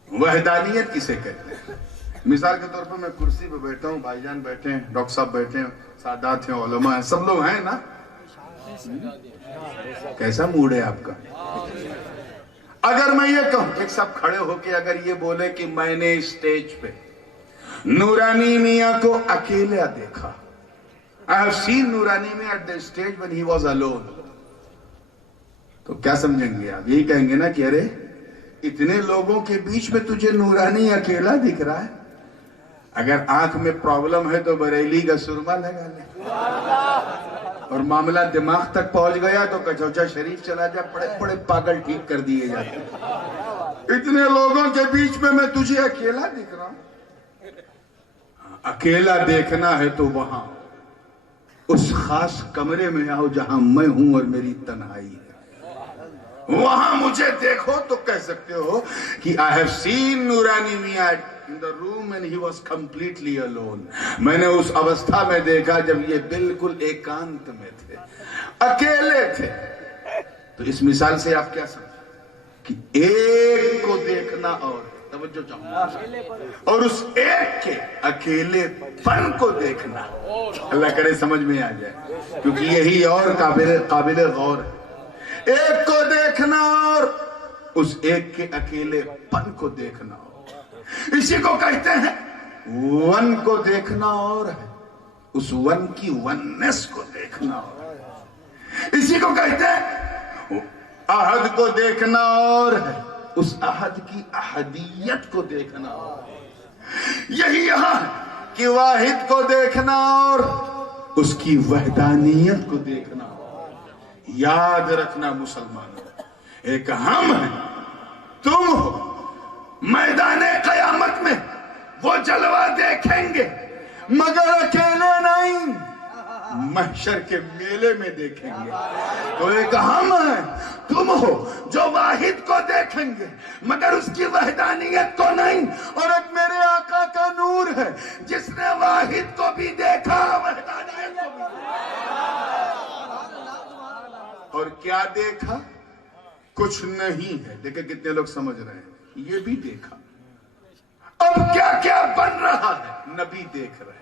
وحدانیت کسے کہتے ہیں؟ مثال کے طور پر میں کرسی پہ بیٹھا ہوں, بھائی جان بیٹھے ہیں, ڈاکٹر صاحب بیٹھے ہیں, سادات ہیں, علماء ہیں, سب لوگ ہیں نا. کیسا موڈ ہے آپ کا؟ اگر میں یہ کہوں، ایک سب کھڑے ہو کے اگر یہ بولے کہ میں نے اسٹیج پہ نورانی میاں کو اکیلا دیکھا، I have seen نورانی میاں at the stage when he was alone، تو کیا سمجھیں گے آپ؟ یہی کہیں گے نا کہ ارے اتنے لوگوں کے بیچ میں تجھے نورانی اکیلا دکھ رہا ہے؟ اگر آنکھ میں پرابلم ہے تو بریلی کا سرما لگا لے، اور معاملہ دماغ تک پہنچ گیا تو کچوچا شریف چلا جا، بڑے بڑے پاگل ٹھیک کر دیے جاتے۔ اتنے لوگوں کے بیچ میں تجھے اکیلا دکھ رہا ہوں۔ اکیلا دیکھنا ہے تو وہاں اس خاص کمرے میں آؤ جہاں میں ہوں اور میری تنہائی ہے، وہاں مجھے دیکھو تو کہہ سکتے ہو کہ I have seen نورانی میاں in the room and he was completely alone۔ میں نے اس اوستھا میں دیکھا جب یہ بالکل ایکانت میں تھے، اکیلے تھے۔ تو اس مثال سے آپ کیا سمجھیں کہ ایک کو دیکھنا اور توجہ چاہوں، اور اس ایک کے اکیلے پن کو دیکھنا، اللہ کرے سمجھ میں آ جائے، کیونکہ یہی اور قابل غور ہے۔ ایک کو دیکھنا اور اس ایک کے اکیلے پن کو دیکھنا اور، اسی کو کہتے ہیں ون کو دیکھنا اور ہے، اس ون کی وننس کو دیکھنا اور ہے۔ اسی کو کہتے ہیں احد کو دیکھنا اور ہے، اس احد کی احدیت کو دیکھنا اور ہے۔ یہی یہاں ہے کہ واحد کو دیکھنا اور اس کی وحدانیت کو دیکھنا اور۔ یاد رکھنا مسلمانوں، ایک ہم ہیں، تم ہو، میدان قیامت میں وہ جلوہ دیکھیں گے مگر اکیلے نہیں، محشر کے میلے میں دیکھیں گے۔ تو ایک ہم ہیں، تم ہو جو واحد کو دیکھیں گے مگر اس کی وحدانیت کو نہیں، اور ایک میرے آقا کا نور ہے جس نے واحد کو بھی دیکھا، وحدانیت کو بھی دیکھا۔ اور کیا دیکھا؟ کچھ نہیں ہے۔ دیکھیں کتنے لوگ سمجھ رہے ہیں، یہ بھی دیکھا۔ اب کیا کیا بن رہا ہے؟ نبی دیکھ رہے ہیں۔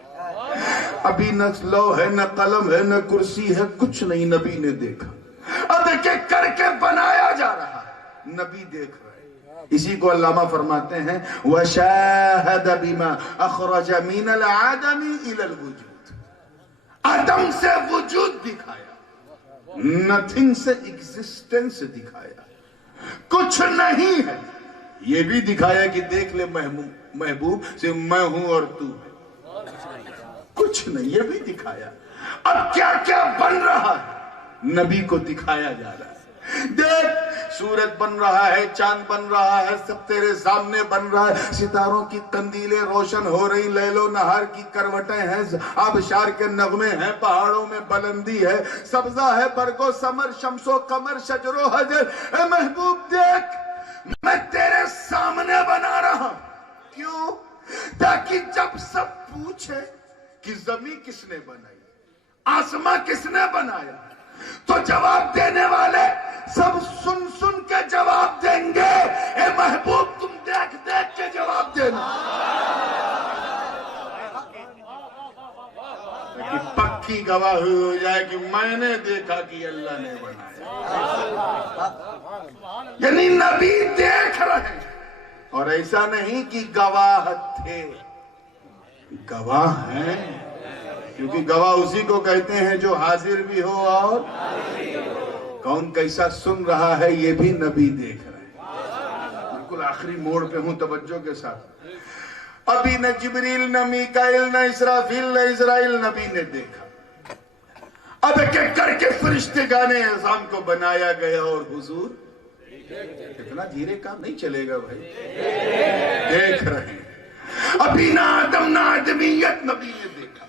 ابھی نہ لوح ہے، نہ قلم ہے، نہ کرسی ہے، کچھ نہیں، نبی نے دیکھا۔ اب ایک ایک کر کے بنایا جا رہا ہے، نبی دیکھ رہے ہیں۔ اسی کو علامہ فرماتے ہیں وَشَاهَدَ بِمَا أَخْرَجَ مِنَ الْعَدَمِ إِلَى الْوُجُودِ، عدم سے وجود دکھایا، نتھنگ سے ایگزسٹنس دکھایا، کچھ نہیں ہے، یہ بھی دکھایا کہ دیکھ لے محبوب سے میں ہوں اور تو ہے، کچھ نہیں، یہ بھی دکھایا۔ اب کیا کیا بن رہا ہے؟ نبی کو دکھایا جا رہا ہے۔ دیکھ سورج بن رہا ہے، چاند بن رہا ہے، سب تیرے سامنے بن رہا ہے، ستاروں کی قندیلیں روشن ہو رہی، لیل و نہار کی کروٹیں ہیں، آبشار کے نغمے ہیں، پہاڑوں میں بلندی ہے، سبزہ ہے، برگ و ثمر، شمس و قمر، شجر و حجر۔ اے محبوب دیکھ، میں تیرے سامنے بنا رہا، کیوں؟ تاکہ جب سب پوچھے کہ زمین کس نے بنائی، آسمان کس نے بنایا، تو جواب دینے والے سب سن سن کے جواب دیں گے۔ اے محبوب تم دیکھ دیکھ کے جواب دینا، کہ پکی گواہی ہو جائے کہ میں نے دیکھا کہ اللہ نے بنایا۔ یعنی نبی دیکھ رہے ہیں، اور ایسا نہیں کہ گواہ تھے، گواہ ہیں، کیونکہ گواہ اسی کو کہتے ہیں جو حاضر بھی ہو اور کون کیسا سن رہا ہے، یہ بھی نبی دیکھ رہے ہیں۔ بالکل آخری موڑ پہ ہوں، توجہ کے ساتھ۔ ابھی نہ جبریل، نہ میکائیل، نہ اسرافیل، نہ اسرائیل، نبی نے دیکھا۔ اب ایک ایک کر کے فرشتگان اعظام کو بنایا گیا، اور حضور اتنا دھیرے کام نہیں چلے گا بھائی، دیکھ رہے ہیں۔ ابھی نہ آدم نہ آدمیت، نبی نے دیکھا۔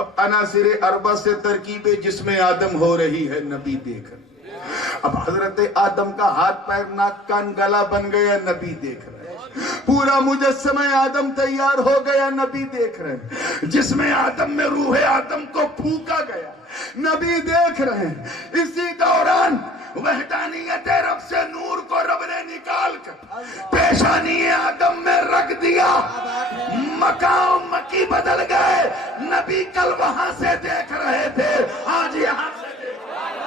اب عناصر اربع سے ترکیب جسم آدم ہو رہی ہے، نبی دیکھ رہے ہیں۔ اب حضرت آدم کا ہاتھ پیر ناک کان گلا بن گیا، نبی دیکھ رہے ہیں۔ پورا مجسمہ آدم تیار ہو گیا، نبی دیکھ رہے ہیں۔ جسم آدم میں روح آدم کو پھونکا گیا، نبی دیکھ رہے ہیں۔ اسی دوران وحدانیت رب سے نور کو رب نے نکال کر پیشانی آدم میں رکھ دیا، مقام مکی بدل گئے۔ نبی کل وہاں سے دیکھ رہے تھے، آج یہاں سے دیکھ رہے ہیں۔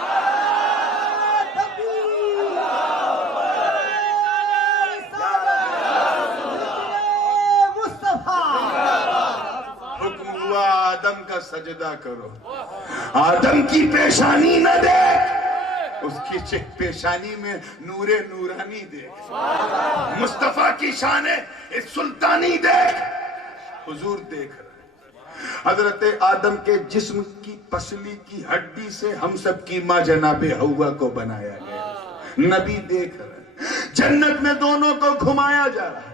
سجدہ کرو. آدم کی پیشانی نہ دیکھ، اس کی پیشانی میں نور نورانی دیکھ. مصطفیٰ کی شان سلطانی دیکھ. حضور دیکھ رہے. حضرت آدم کے جسم کی پسلی کی ہڈی سے ہم سب کی ماں جناب حوا کو بنایا گیا. نبی دیکھ رہے. جنت میں دونوں کو گھمایا جا رہا ہے،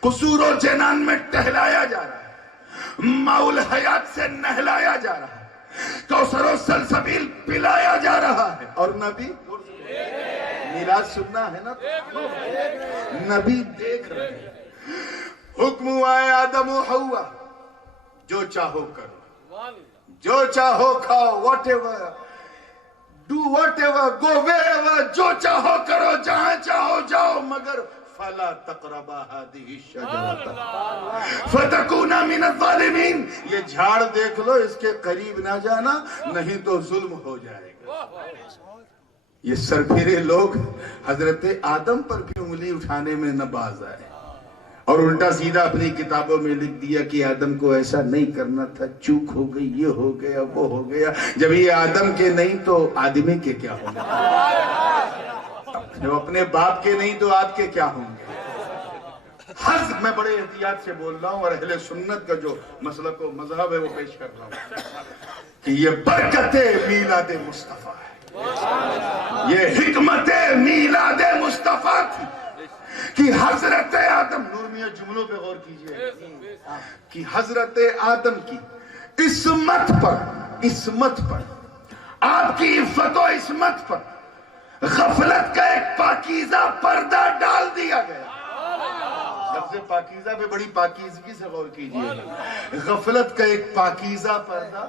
قصور و جنان میں ٹہلایا جا رہا ہے، ماؤل حیات سے نہلایا جا رہا ہے، کوثر و سلسبیل پلایا جا رہا ہے. اور نبی میلاد سننا ہے نا، نبی دیکھ رہے ہیں. حکم ہوا ہے آدم و حوا، جو چاہو کرو، جو چاہو کھاؤ، what ever do, what ever go, where ever, جو چاہو کرو، جہاں چاہو جاؤ، مگر فلا تقربا هذه الشجرة فتكونا من الظالمین. یہ جھاڑ دیکھ لو، اس کے قریب نہ جانا، نہیں تو ظلم ہو جائے گا. یہ سرپھیرے لوگ حضرت آدم پر بھی انگلی اٹھانے میں نہ باز آئے، اور الٹا سیدھا اپنی کتابوں میں لکھ دیا کہ آدم کو ایسا نہیں کرنا تھا، چوک ہو گئی، یہ ہو گیا، وہ ہو گیا. جب یہ آدم کے نہیں تو آدمی کے کیا ہوں گے؟ جب اپنے باپ کے نہیں تو آپ کے کیا ہوں گے؟ حض میں بڑے احتیاط سے بول رہا ہوں، اور اہل سنت کا جو مسلک و مذہب ہے وہ پیش کر رہا ہوں کہ یہ برکت میلاد مصطفیٰ ہے، یہ حکمت میلاد مصطفیٰ تھی کہ حضرت آدم، نور میاں جملوں پہ غور کیجئے، کہ حضرت آدم کی عصمت پر، آپ کی عفت و عصمت پر غفلت کا ایک پاکیزہ پردہ ڈال دیا گیا. لفظ پاکیزہ پہ بڑی پاکیزگی سے غور کیجئے. غفلت کا ایک پاکیزہ پردہ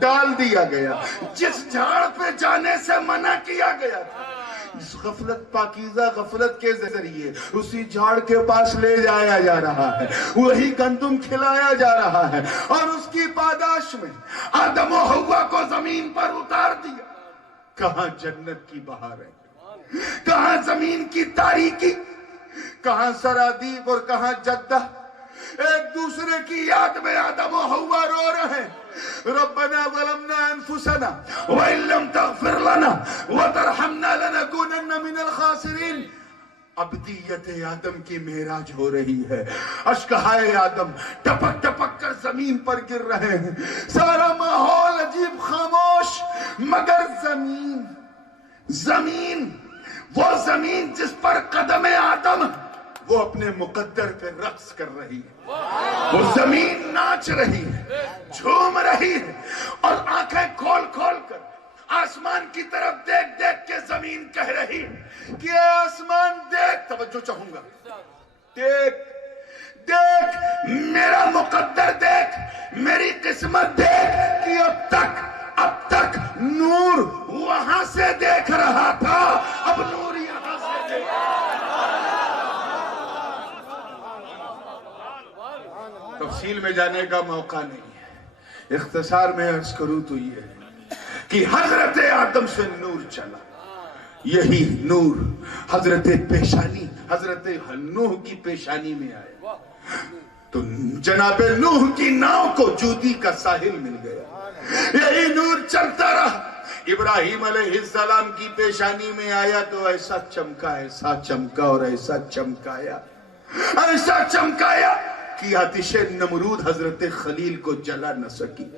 ڈال دیا گیا. جس جھاڑ پہ جانے سے منع کیا گیا تھا، اس غفلت، پاکیزہ غفلت کے ذریعے اسی جھاڑ کے پاس لے جایا جا رہا ہے، وہی گندم کھلایا جا رہا ہے، اور اس کی پاداش میں آدم و حوا کو زمین پر اتار دیا. کہاں جنت کی بہار ہے، کہاں زمین کی تاریکی، کہاں سرادیب اور کہاں جدہ. ایک دوسرے کی یاد میں آدم و حوا رو رہے ہیں. ربنا ظلمنا انفسنا وان لم تغفر لنا وترحمنا لنكونن من الخاسرین. ابدیت آدم کی معراج ہو رہی ہے. اشکہائے آدم ٹپک ٹپک کر زمین پر گر رہے ہیں. سارا ماحول عجیب خاموش، مگر زمین، وہ زمین جس پر قدم آدم، وہ اپنے مقدر پہ رقص کر رہی ہے. وہ زمین ناچ رہی ہے، جھوم رہی ہے، اور آنکھیں کھول کھول کر آسمان کی طرف دیکھ دیکھ کے زمین کہہ رہی ہے کہ اے آسمان دیکھ، توجہ چاہوں گا، دیکھ میرا مقدر دیکھ، میری قسمت دیکھ کہ اب تک نور وہاں سے دیکھ رہا تھا، اب نور یہاں سے دیکھ رہا ہے. تفصیل میں جانے کا موقع نہیں ہے، اختصار میں عرض کروں تو یہ ہے کہ حضرت آدم سے نور چلا. یہی نور حضرت نوح کی پیشانی میں آیا تو جناب نوح کی ناؤ کو جودی کا ساحل مل گیا. یہی نور چلتا رہا، ابراہیم علیہ السلام کی پیشانی میں آیا تو ایسا چمکا اور ایسا چمکایا کہ آتش نمرود حضرت خلیل کو جلا نہ سکی.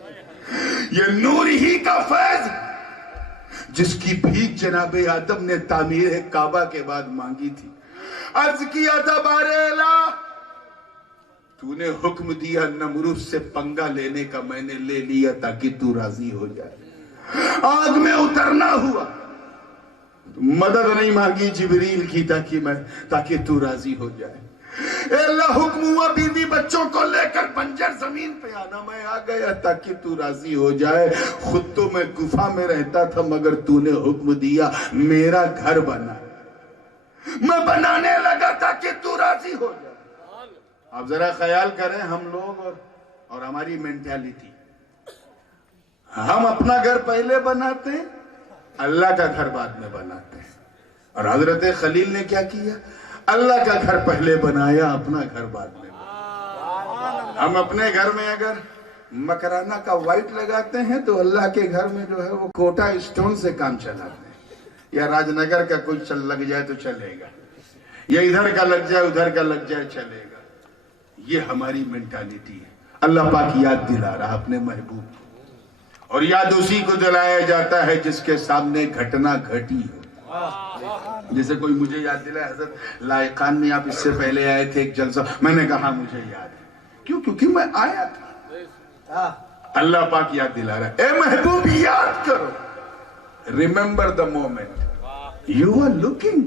یہ نور ہی کا فیض جس کی بھیک جناب آدم نے تعمیر کعبہ کے بعد مانگی تھی. عرض کیا تھا بارے الہ، تو نے حکم دیا نمرود سے پنگا لینے کا، میں نے لے لیا تاکہ تو راضی ہو جائے. آگ میں اترنا ہوا، مدد نہیں مانگی جبریل کی تاکہ تو راضی ہو جائے. اے اللہ حکم ہوا بیوی بچوں کو لے کر بنجر زمین پہ آنا، میں آ گیا تاکہ تو راضی ہو جائے. خود تو میں گفا میں رہتا تھا، مگر تو نے حکم دیا میرا گھر بنا، میں بنانے لگا تاکہ تو راضی ہو جائے. آپ ذرا خیال کریں ہم لوگ اور ہماری مینٹیلٹی. ہم اپنا گھر پہلے بناتے ہیں، اللہ کا گھر بعد میں بناتے ہیں. اور حضرت خلیل نے کیا کیا؟ اللہ کا گھر پہلے بنایا، اپنا گھر بعد میں بنایا. ہم اپنے گھر میں اگر مکرانہ کا وائٹ لگاتے ہیں تو اللہ کے گھر میں جو ہے وہ کوٹا اسٹون سے کام چلاتے ہیں، یا راج نگر کا کچھ لگ جائے تو چلے گا، یا ادھر کا لگ جائے ادھر کا لگ جائے چلے گا۔ یہ ہماری مینٹالٹی ہے۔ اللہ پاک یاد دلا رہا اپنے محبوب کو، اور یاد اسی کو دلایا جاتا ہے جس کے سامنے گھٹنا گھٹی ہو۔ جیسے کوئی مجھے یاد دلا، حضرت لائقان میں آپ اس سے پہلے آئے تھے ایک جلسہ، میں نے کہا مجھے یاد ہے، کیوں؟ کیونکہ میں آیا تھا۔ اللہ پاک یاد دلا رہا ہے، اے محبوب یاد کرو، remember the moment you are looking,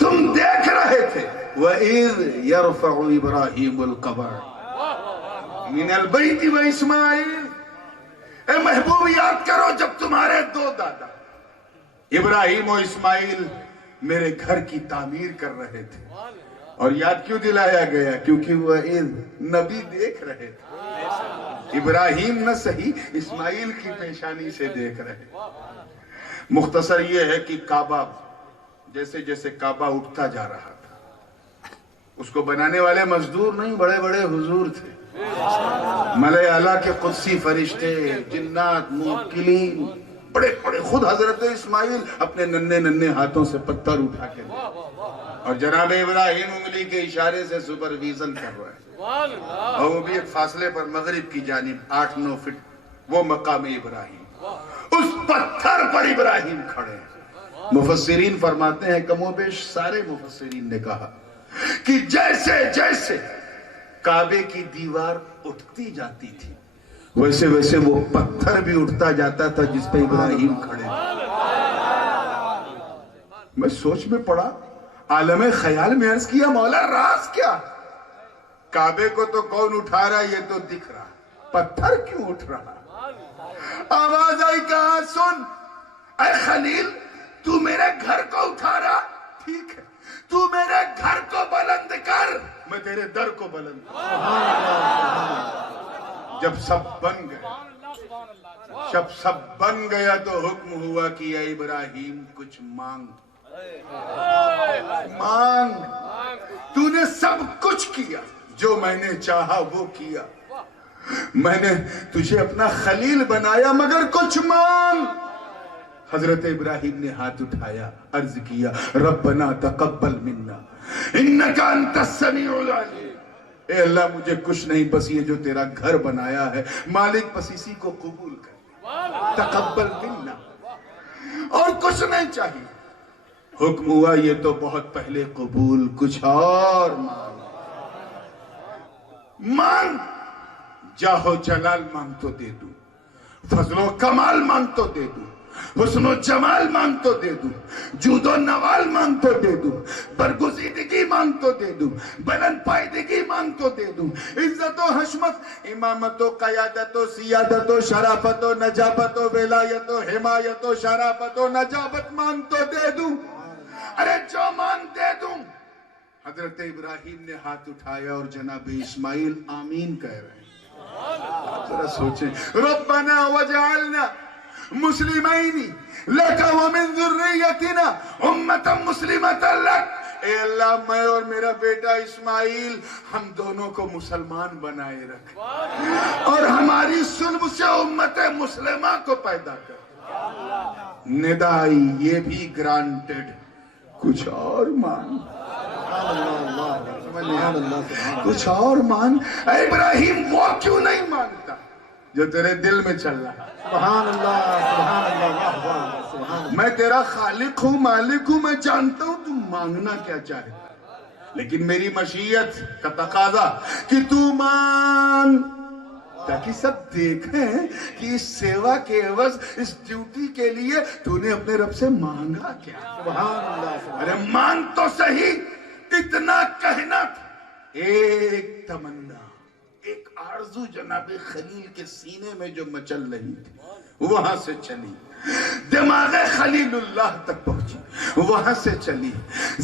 تم دیکھ رہے تھے، وَإِذْ يَرْفَعُ إِبْرَاهِيمُ الْقَوَاعِدَ مِنَ الْبَيْتِ وَإِسْمَاعِيلُ۔ اے محبوب یاد کرو جب تمہارے دو دادا ابراہیم و اسماعیل میرے گھر کی تعمیر کر رہے تھے۔ اور یاد کیوں دلایا گیا؟ کیونکہ وہ نبی دیکھ رہے تھے، ابراہیم نہ صحیح اسماعیل کی پیشانی سے دیکھ رہے۔ مختصر یہ ہے کہ کعبہ جیسے جیسے کعبہ اٹھتا جا رہا تھا، اس کو بنانے والے مزدور نہیں، بڑے بڑے حضور تھے، ملائے اعلیٰ کے قدسی فرشتے، جنات، موکلین، بڑے بڑے، خود حضرت اسماعیل اپنے ننھے ننھے ہاتھوں سے پتھر اٹھا کے دے، اور جناب ابراہیم انگلی کے اشارے سے سپرویژن کر رہا ہے، اور وہ بھی ایک فاصلے پر مغرب کی جانب 8-9 فٹ، وہ مقام ابراہیم، اس پتھر پر ابراہیم کھڑے ہیں۔ مفسرین فرماتے ہیں، کم و بیش سارے مفسرین نے کہا کہ جیسے جیسے کعبے کی دیوار اٹھتی جاتی تھی ویسے ویسے وہ پتھر بھی اٹھتا جاتا تھا جس پہ ابراہیم کھڑے تھے۔ میں سوچ میں پڑا، عالم خیال میں عرض کیا، مولا راز کیا؟ کعبے کو تو کون اٹھا رہا یہ تو دکھ رہا، پتھر کیوں اٹھ رہا؟ آواز آئی، کہا سن اے خلیل، تو میرے گھر کو اٹھا رہا، ٹھیک ہے، تو میرے گھر کو بلند کر، میں تیرے در کو بلند کر۔ جب سب بن گیا تو حکم ہوا کہ اے ابراہیم کچھ مانگ، تو نے سب کچھ کیا، جو میں نے چاہا وہ کیا، میں نے تجھے اپنا خلیل بنایا، مگر کچھ مانگ۔ حضرت ابراہیم نے ہاتھ اٹھایا، عرض کیا، ربنا تقبل منا انکا انت السمیع العلیم۔ اے اللہ مجھے کچھ نہیں، بس یہ جو تیرا گھر بنایا ہے مالک، بس اسی کو قبول کر، تقبل منا، اور کچھ نہیں چاہیے۔ حکم ہوا یہ تو بہت پہلے قبول، کچھ اور مانگ، جاہو جلال مانگ تو دے دوں، فضل و کمال مانگ تو دے دوں، حسن و جمال مانگ تو دے دوں، جود و نوال مانگ تو دے دوں، برگزیدگی مانگ تو دے دوں، بلند پائیدگی مانگ تو دے دوں، عزت و حشمت، امامت و قیادت و سیادت و شرافت و نجابت و ولایت و حمایت و شرافت و نجابت مانگ تو دے دوں، ارے جو مانگ دے دوں۔ حضرت ابراہیم نے ہاتھ اٹھایا اور جناب اسماعیل آمین کہہ رہے ہیں۔ ذرا سوچیں، ربنا وجعلنا مسلمین لک ومن ذریتنا امتا مسلمتا لک۔ اے اللہ میں اور میرا بیٹا اسماعیل ہم دونوں کو مسلمان بنائے رکھ، اور ہماری سلب سے امت مسلمہ کو پیدا کر۔ ندائی یہ بھی گرانٹڈ، کچھ اور مان، کچھ اور مان۔ اے ابراہیم وہ کیوں نہیں مانتا جو تیرے دل میں چل رہا؟ سبحان اللہ، سبحان اللہ، سبحان اللہ۔ میں تیرا خالق ہوں، مالک ہوں، میں جانتا ہوں تم مانگنا کیا چاہے، لیکن میری مشیت کا تقاضا کہ تو مانگ، تاکہ سب دیکھیں کہ اس سیوا کے عوض، اس ڈیوٹی کے لیے تو نے اپنے رب سے مانگا کیا۔ سبحان اللہ۔ ارے مانگ تو صحیح، اتنا کہنا تھا۔ ایک تمنا، ایک آرزو جناب خلیل کے سینے میں جو مچل رہی تھی وہاں سے چلی، دماغ خلیل اللہ تک پہنچی، وہاں سے چلی،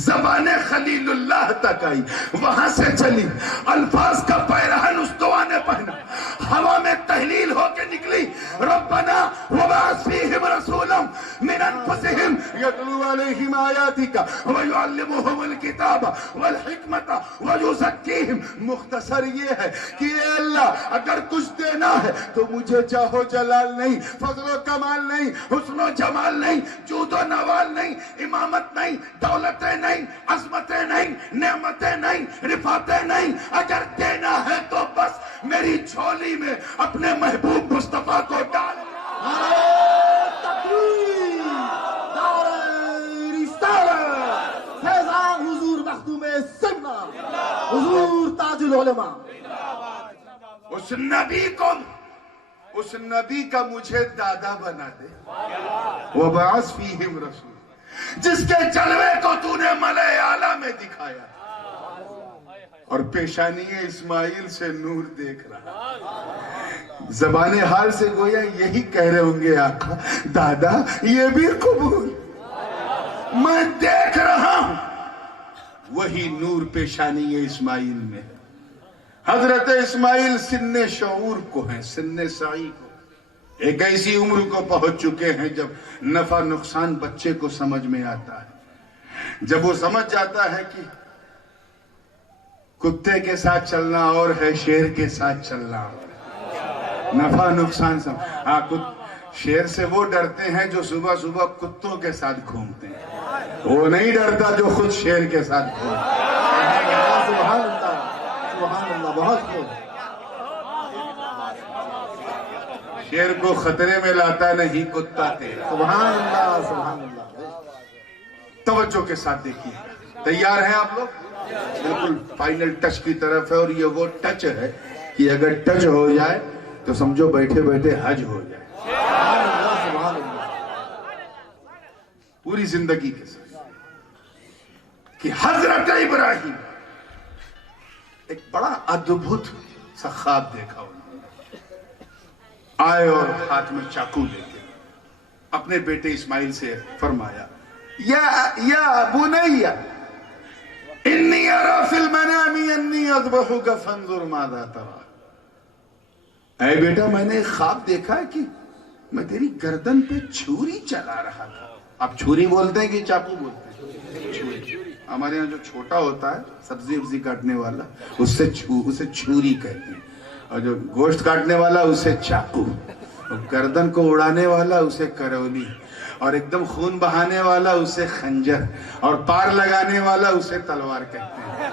زبان خلیل اللہ تک آئی، وہاں سے چلی، الفاظ کا پیرہن استوا نے پہنا، ہوا میں تحلیل ہوتا کے نکلی ربنا وبعث فیہم رسولا من انفسہم یتلو علیہم آیاتک ویعلمہم الکتاب والحکمت ویزکیہم. مختصر یہ ہے کہ اے اللہ اگر کچھ دینا ہے تو مجھے چاہو جلال نہیں، فضل و کمال نہیں، حسن و جمال نہیں، جود و نوال نہیں، امامت نہیں، دولتیں نہیں، عظمتیں نہیں، نعمتیں نہیں، رفاتیں نہیں. اگر دینا ہے تو بس میری جھولی میں اپنے محبوب مصطفیٰ کو ڈال. تکبیر، نعرہ رسالت، فیضان حضور مخدوم سنہ، حضور تاج العلماء. اس نبی کا مجھے دادا بنا دے. وبعث فیہم رسول، جس کے جلوے کو تو نے ملائے اعلیٰ میں دکھایا اور پیشانی اسماعیل سے نور دیکھ رہا. زبان حال سے گویا یہی کہہ رہے ہوں گے آقا دادا یہ بھی قبول، میں دیکھ رہا ہوں. وہی نور پیشانی اسماعیل میں. حضرت اسماعیل سن شعور کو ہیں، سن سعی کو، ایک ایسی عمر کو پہنچ چکے ہیں جب نفع نقصان بچے کو سمجھ میں آتا ہے. جب وہ سمجھ جاتا ہے کہ کتے کے ساتھ چلنا اور ہے، شیر کے ساتھ چلنا اور. نفع نقصان شیر سے وہ ڈرتے ہیں جو صبح صبح کتوں کے ساتھ گھومتے ہیں، وہ نہیں ڈرتا جو خود شیر کے ساتھ گھومتا ہے. سبحان اللہ، سبحان اللہ. بہت خوب. شیر کو خطرے میں لاتا نہیں کتا تیرا. سبحان اللہ، سبحان اللہ. توجہ کے ساتھ دیکھیے. تیار ہیں آپ لوگ؟ بالکل فائنل ٹچ کی طرف ہے، اور یہ وہ ٹچ ہے کہ اگر ٹچ ہو جائے تو سمجھو بیٹھے بیٹھے حج ہو جائے. سبحان اللہ، سبحان اللہ. پوری زندگی کے ساتھ کہ حضرت ابراہیم ایک بڑا ادبھت سا خواب دیکھا انہوں نے. آئے اور ہاتھ میں چاقو لے کے اپنے بیٹے اسماعیل سے فرمایا یا بنیا انی ارا فی المنام انی اذبحک فانظر ماذا تری. اے بیٹا میں نے ایک خواب دیکھا ہے کہ میں تیری گردن پہ چھری چلا رہا تھا. آپ چھری بولتے ہیں کہ چاقو بولتے ہیں؟ چھری. ہمارے یہاں جو چھوٹا ہوتا ہے سبزی وبزی کاٹنے والا اسے چھری کہتے ہیں، اور جو گوشت کاٹنے والا اسے چاقو، اور گردن کو اڑانے والا اسے کرولی، اور ایک دم خون بہانے والا اسے خنجر، اور پار لگانے والا اسے تلوار کہتے ہیں.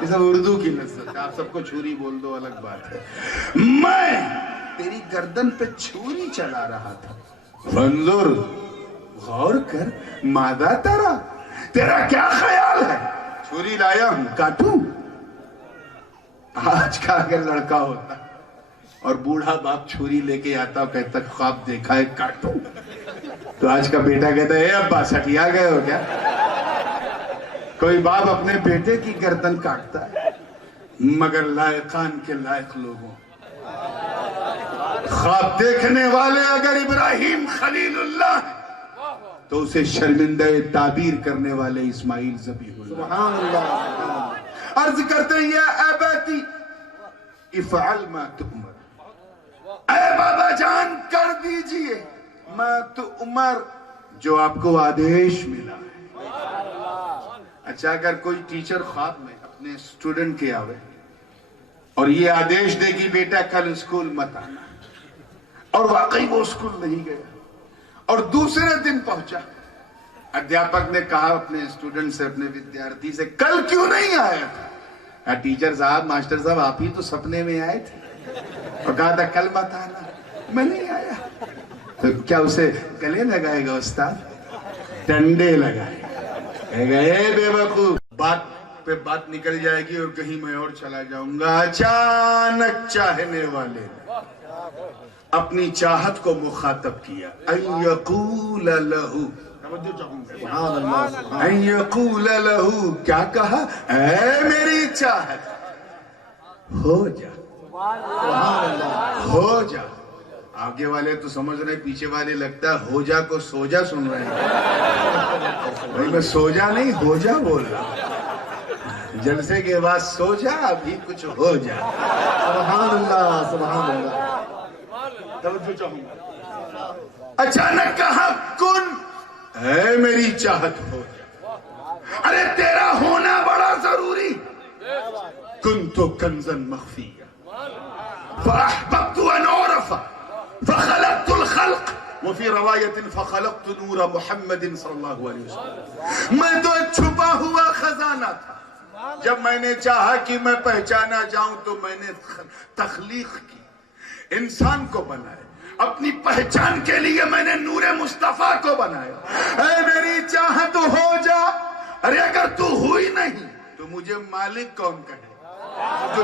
یہ سب اردو کی لذت ہے. آپ سب کو چھری بول دو الگ بات ہے. میں تیری گردن پہ چھری چلا رہا تھا. فانظر، غور کر، ماذا ترى، تیرا کیا خیال ہے؟ چھری لایا ہوں، کاٹوں؟ آج کا اگر لڑکا ہوتا اور بوڑھا باپ چھری لے کے آتا اور کہتا خواب دیکھا ہے کاٹوں، تو آج کا بیٹا کہتا ہے اے ابا سٹیا گئے ہو کیا؟ کوئی باپ اپنے بیٹے کی گردن کاٹتا ہے. مگر لائقان کے لائق لوگوں، خواب دیکھنے والے اگر ابراہیم خلیل اللہ تو اسے شرمندہ تعبیر کرنے والے اسماعیل ذبیح اللہ. سبحان اللہ. عرض کرتے ہیں یا اباتی افعل ما تؤمر، اے بابا جان کر دیجئے ما تؤمر، جو آپ کو آدیش ملا ہے. اچھا اگر کوئی ٹیچر خواب میں اپنے اسٹوڈنٹ کے آوے اور یہ آدیش دے کہ بیٹا کل اسکول مت آنا، اور واقعی وہ اسکول نہیں گیا اور دوسرے دن پہنچا، ادھیاپک نے کہا اپنے اسٹوڈنٹ سے، اپنے ودیارتھی سے کل کیوں نہیں آیا تھا؟ ٹیچر صاحب، ماسٹر صاحب، آپ ہی تو سپنے میں آئے تھے اور کہا تھا کل مت آنا. میں نہیں آیا. تو کیا اسے گلے لگائے گا استاد؟ ڈنڈے لگائے گا. اے بے وقوف، بات پہ بات نکل جائے گی اور کہیں میں اور چلا جاؤں گا. اچانک چاہنے والے نے اپنی چاہت کو مخاطب کیا. ان یقول لہو، ان یقول لہو، کیا کہا؟ اے میری چاہت ہو جا، ہو جا. آگے والے تو سمجھ رہے، پیچھے والے لگتا ہے ہو جا کو سو جا سن رہے ہیں. بھائی میں سو جا نہیں، ہو جا بول رہا. جلسے کے بعد سو جا، ابھی کچھ ہو جا. سبحان اللہ، سبحان اللہ. توجہ چاہوں گا. اچانک کہا کن اے میری چاہت ہو جا. ارے تیرا ہونا بڑا ضروری. كنت كنزا مخفيا فأحببت أن أعرف فخلقت الخلق وفي رواية فخلقت نور محمد صلی اللہ علیہ وسلم. میں تو ایک چھپا ہوا خزانہ تھا. جب میں نے چاہا کہ میں پہچانا جاؤں تو میں نے تخلیق کی, انسان کو بنایا. اپنی پہچان کے لیے میں نے نور مصطفیٰ کو بنایا. اے میری چاہت ہو جا. ارے اگر تو ہوئی نہیں تو مجھے مالک کون کہے. جو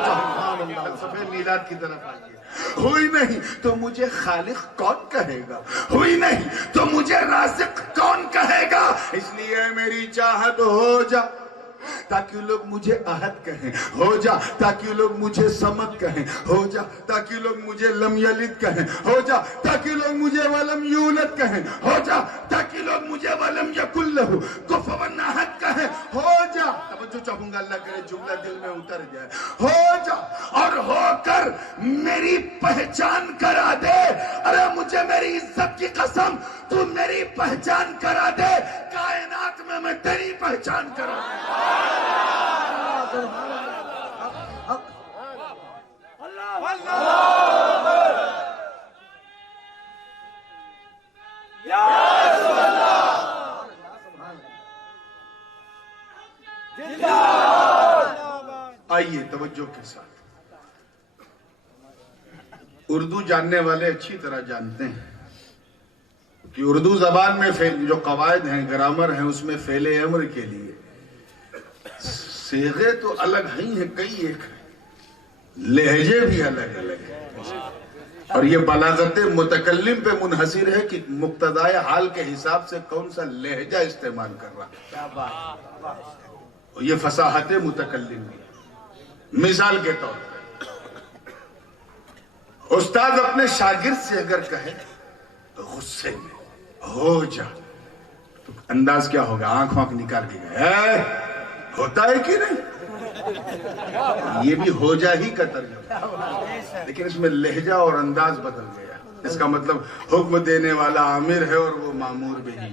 فلسفے میلاد کی طرف آئیے. ہوئی نہیں تو مجھے خالق کون کہے گا. ہوئی نہیں تو مجھے رازق کون کہے گا. اس لیے میری چاہت ہو جا تاکہ لوگ مجھے احد کہیں. ہو جا تاکہ لوگ مجھے صمد کہیں. ہو جا تاکہ لوگ مجھے لم یلد کہیں. ہو جا تاکہ لوگ مجھے ولم یولد کہیں. ہو جا تاکہ لوگ مجھے ولم یکن لہ کفوا احد کہیں. ہو جا. توجہ چاہوں گا, اللہ کرے جملہ دل میں اتر جائے. ہو جا اور ہو کر میری پہچان کرا دے. ارے مجھے میری عزت کی قسم تو میری پہچان کرا دے. کائنات میں تیری پہچان کرا دوں. آئیے توجہ کے ساتھ. اردو جاننے والے اچھی طرح جانتے ہیں کہ اردو زبان میں جو قواعد ہیں, گرامر ہیں, اس میں فعل امر کے لیے صیغے تو الگ ہی ہیں, کئی ایک ہیں, لہجے بھی الگ الگ ہیں. اور یہ بلاغت متکلم پہ منحصر ہے کہ مقتضائے حال کے حساب سے کون سا لہجہ استعمال کر رہا ہے. یہ فصاحت متکلم ہے. مثال کے طور پر استاد اپنے شاگرد سے اگر کہے تو غصے میں ہو جا, تو انداز کیا ہوگا؟ آنکھ آنکھ نکال کے گئے ہوتا ہے کہ نہیں. یہ بھی ہو جا ہی کا ترجمہ, لیکن اس میں لہجہ اور انداز بدل گیا. اس کا مطلب حکم دینے والا عامر ہے اور وہ مامور بھی ہے.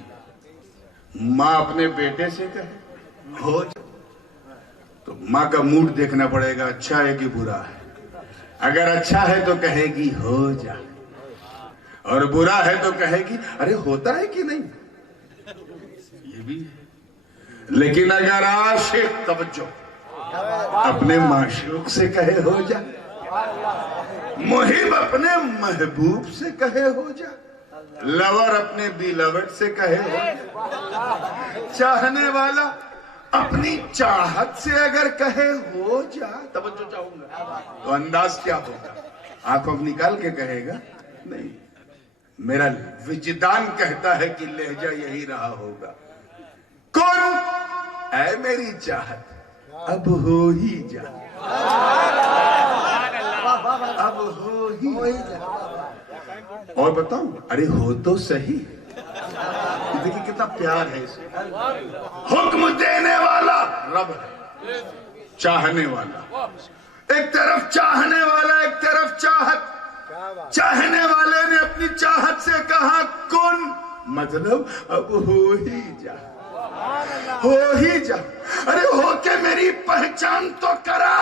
ماں اپنے بیٹے سے کہے ہو جا تو ماں کا موڈ دیکھنا پڑے گا, اچھا ہے کہ برا ہے. اگر اچھا ہے تو کہے گی ہو جا, اور برا ہے تو کہے گی ارے ہوتا ہے کہ نہیں. یہ بھی ہے. لیکن اگر عاشق, توجہ, اپنے معشوق سے کہے ہو جا, محب اپنے محبوب سے کہے ہو جا, لور اپنے بیلوٹ سے کہے ہو جا, چاہنے والا اپنی چاہت سے اگر کہے ہو جا, توجہ چاہوں گا, تو انداز کیا ہوگا؟ آنکھوں نکال کے کہے گا نہیں. میرا وجدان کہتا ہے کہ لہجہ یہی رہا ہوگا. کون اے میری چاہت اب ہو ہی جا, اب ہو ہی جا. اور بتاؤں, ارے ہو تو صحیح. دیکھیں کتنا پیار ہے اس میں. حکم دینے والا رب ہے, چاہنے والا ایک طرف, چاہنے والا ایک طرف. چاہت, چاہنے والے نے اپنی چاہت سے کہا کن, مطلب اب ہو ہی جا, ہو ہی جا. ارے ہو کے میری پہچان تو کرا,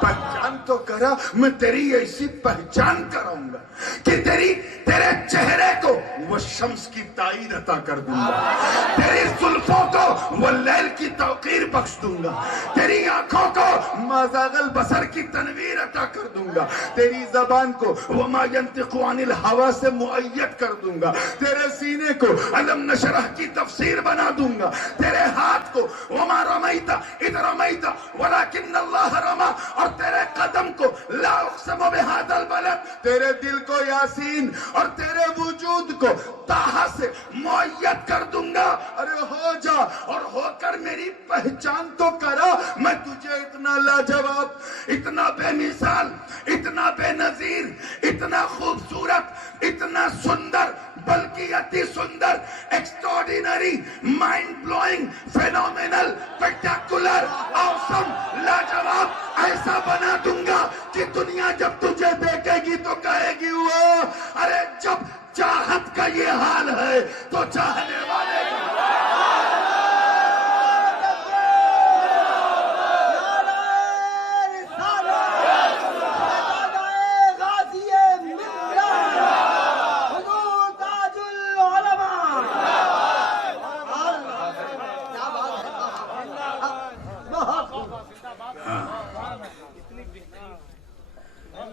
پہچان تو کرا. میں تیری ایسی پہچان کراؤں گا کہ تیرے چہرے کو وہ شمس کی تائید عطا کر دوں گا, تیری زلفوں کو وہ لیل کی توقیر بخش دوں گا, تیری آنکھوں کو ما زاغ البصر کی تنویر عطا کر دوں گا, تیری زبان کو وہ ما ینطق عن الہوی سے مؤید کر دوں گا, تیرے سینے کو علم نشرح کی تفسیر بنا دوں گا, تیرے ہاتھ کو وما رمیت اذ رمیت ولکن اللہ رما, اور تیرے قدم کو لا اقسم بہذا البلد, تیرے دل کو یاسین اور تیرے وجود کو طٰہٰ سے مؤید کر دوں گا. ارے ہو جا اور ہو کر میری پہچان تو کرا. میں تجھے اتنا لاجواب, اتنا بے مثال, اتنا بے نظیر, اتنا خوبصورت, اتنا سندر, بلکہ اتی سندر, ایکسٹراڈینری, مائنڈ بلوئنگ, فینومینل, اسپیکٹیکولر, آسم, لاجواب ایسا بنا دوں گا کہ دنیا جب تجھے دیکھے گی تو ہے تو چاہنے والے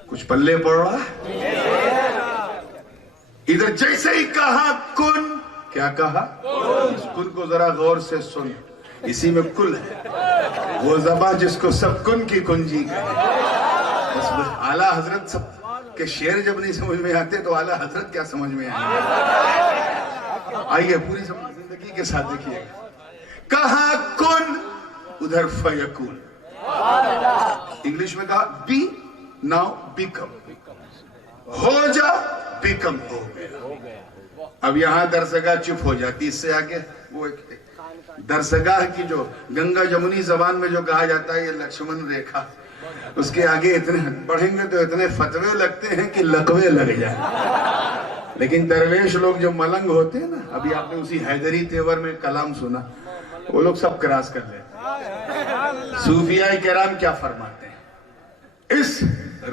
کچھ پلے پڑ رہا ہے؟ ادھر جیسے ہی کہا کن، کیا کہا؟ اس کن کو ذرا غور سے سن، اسی میں کل ہے، وہ زبان جس کو سب کن کی کنجی کہے۔ بس اعلیٰ حضرت سب کے شعر جب نہیں سمجھ میں آتے تو اعلیٰ حضرت کیا سمجھ میں آئے؟ آئیے پوری زندگی کے ساتھ دیکھیے گا۔ کہا کن، ادھر فیکون، انگلش میں کہا بی، ناؤ بیکم، ہو جا، بیکم ہو گیا۔ اب یہاں درسگاہ چپ ہو جاتی، اس سے آگے وہ درسگاہ کی جو گنگا جمنی زبان میں جو کہا جاتا ہے یہ لکشمن ریکھا، اس کے آگے اتنے پڑھیں گے تو اتنے فتوے لگتے ہیں کہ لقوے لگ جائیں۔ لیکن درویش لوگ جو ملنگ ہوتے ہیں نا، ابھی آپ نے اسی حیدری تیور میں کلام سنا، وہ لوگ سب کراس کر لیتے۔ صوفیاء کرام کیا فرماتے ہیں اس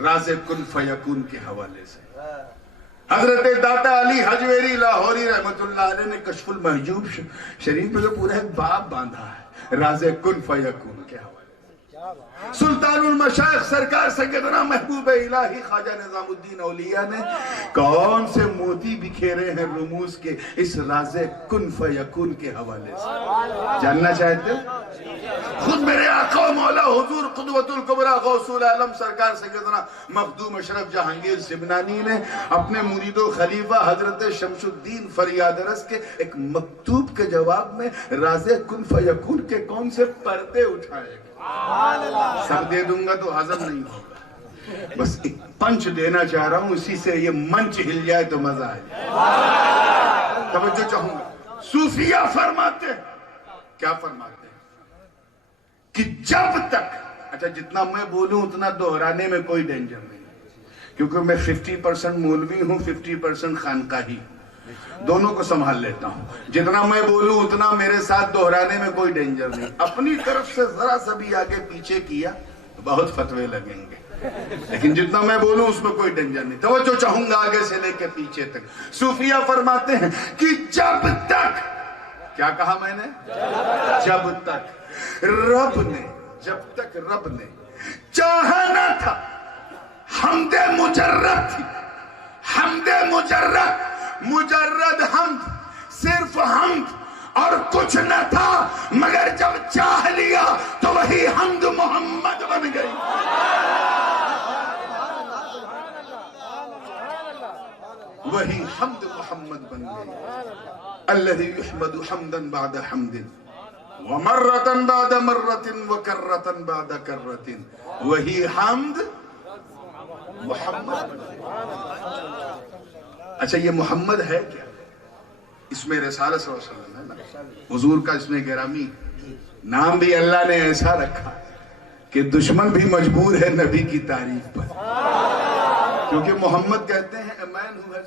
راز کن فیکون کے حوالے سے؟ حضرت داتا علی حجویری لاہوری رحمت اللہ علیہ نے کشف المحجوب شریف میں جو پورا ایک باب باندھا ہے راز کن فیکون کے حوالے سے۔ سلطان المشائخ سرکار سیدنا محبوب الہی خواجہ نظام الدین اولیاء نے کون سے موتی بکھیرے ہیں رموز کے اس راز کن فیکون کے حوالے سے؟ جاننا چاہتے ہیں؟ خود میرے آقا و مولا حضور قدوۃ الکبریٰ غوث العالم سرکار سیدنا مخدوم اشرف جہانگیر سبنانی نے اپنے مرید و خلیفہ حضرت شمس الدین فریاد رس کے ایک مکتوب کے جواب میں راز کن فیکون کے کون سے پردے اٹھائے گا؟ سب دے دوں گا تو ہضم نہیں ہوگا، بس ایک پنچ دینا چاہ رہا ہوں، اسی سے یہ منچ ہل جائے تو مزہ آئے۔ توجہ چاہوں گا، صوفیہ فرماتے ہیں، کیا فرماتے ہیں کہ جب تک، اچھا جتنا میں بولوں اتنا دہرانے میں کوئی ڈینجر نہیں، کیونکہ میں 50% مولوی ہوں، 50% خانقاہی، دونوں کو سنبھال لیتا ہوں۔ جتنا میں بولوں اتنا میرے ساتھ دہرانے میں کوئی ڈینجر نہیں، اپنی طرف سے ذرا سا بھی آگے پیچھے کیا بہت فتوے لگیں گے، لیکن جتنا میں بولوں اس میں کوئی ڈینجر نہیں۔ توجہ چاہوں گا آگے سے لے کے پیچھے تک۔ صوفیہ فرماتے ہیں کہ جب تک، کیا کہا میں نے؟ جب تک رب نے، جب تک رب نے چاہا نہ تھا، حمد مجرد تھی، حمد مجرد، مجرد حمد، صرف حمد اور کچھ نہ تھا، مگر جب چاہ لیا تو وہی حمد محمد بن گئی۔ وہی حمد محمد بن گئی۔ الذي يحمد حمدا بعد حمد ومرة بعد مرة وكرة بعد كرة، وہی حمد محمد۔ اچھا یہ محمد ہے کیا؟ اس میں رسالت صلی اللہ علیہ وسلم ہے نا، حضور کا اس میں گرامی نام بھی اللہ نے ایسا رکھا کہ دشمن بھی مجبور ہے نبی کی تعریف پر، کیونکہ محمد کہتے ہیں a man who has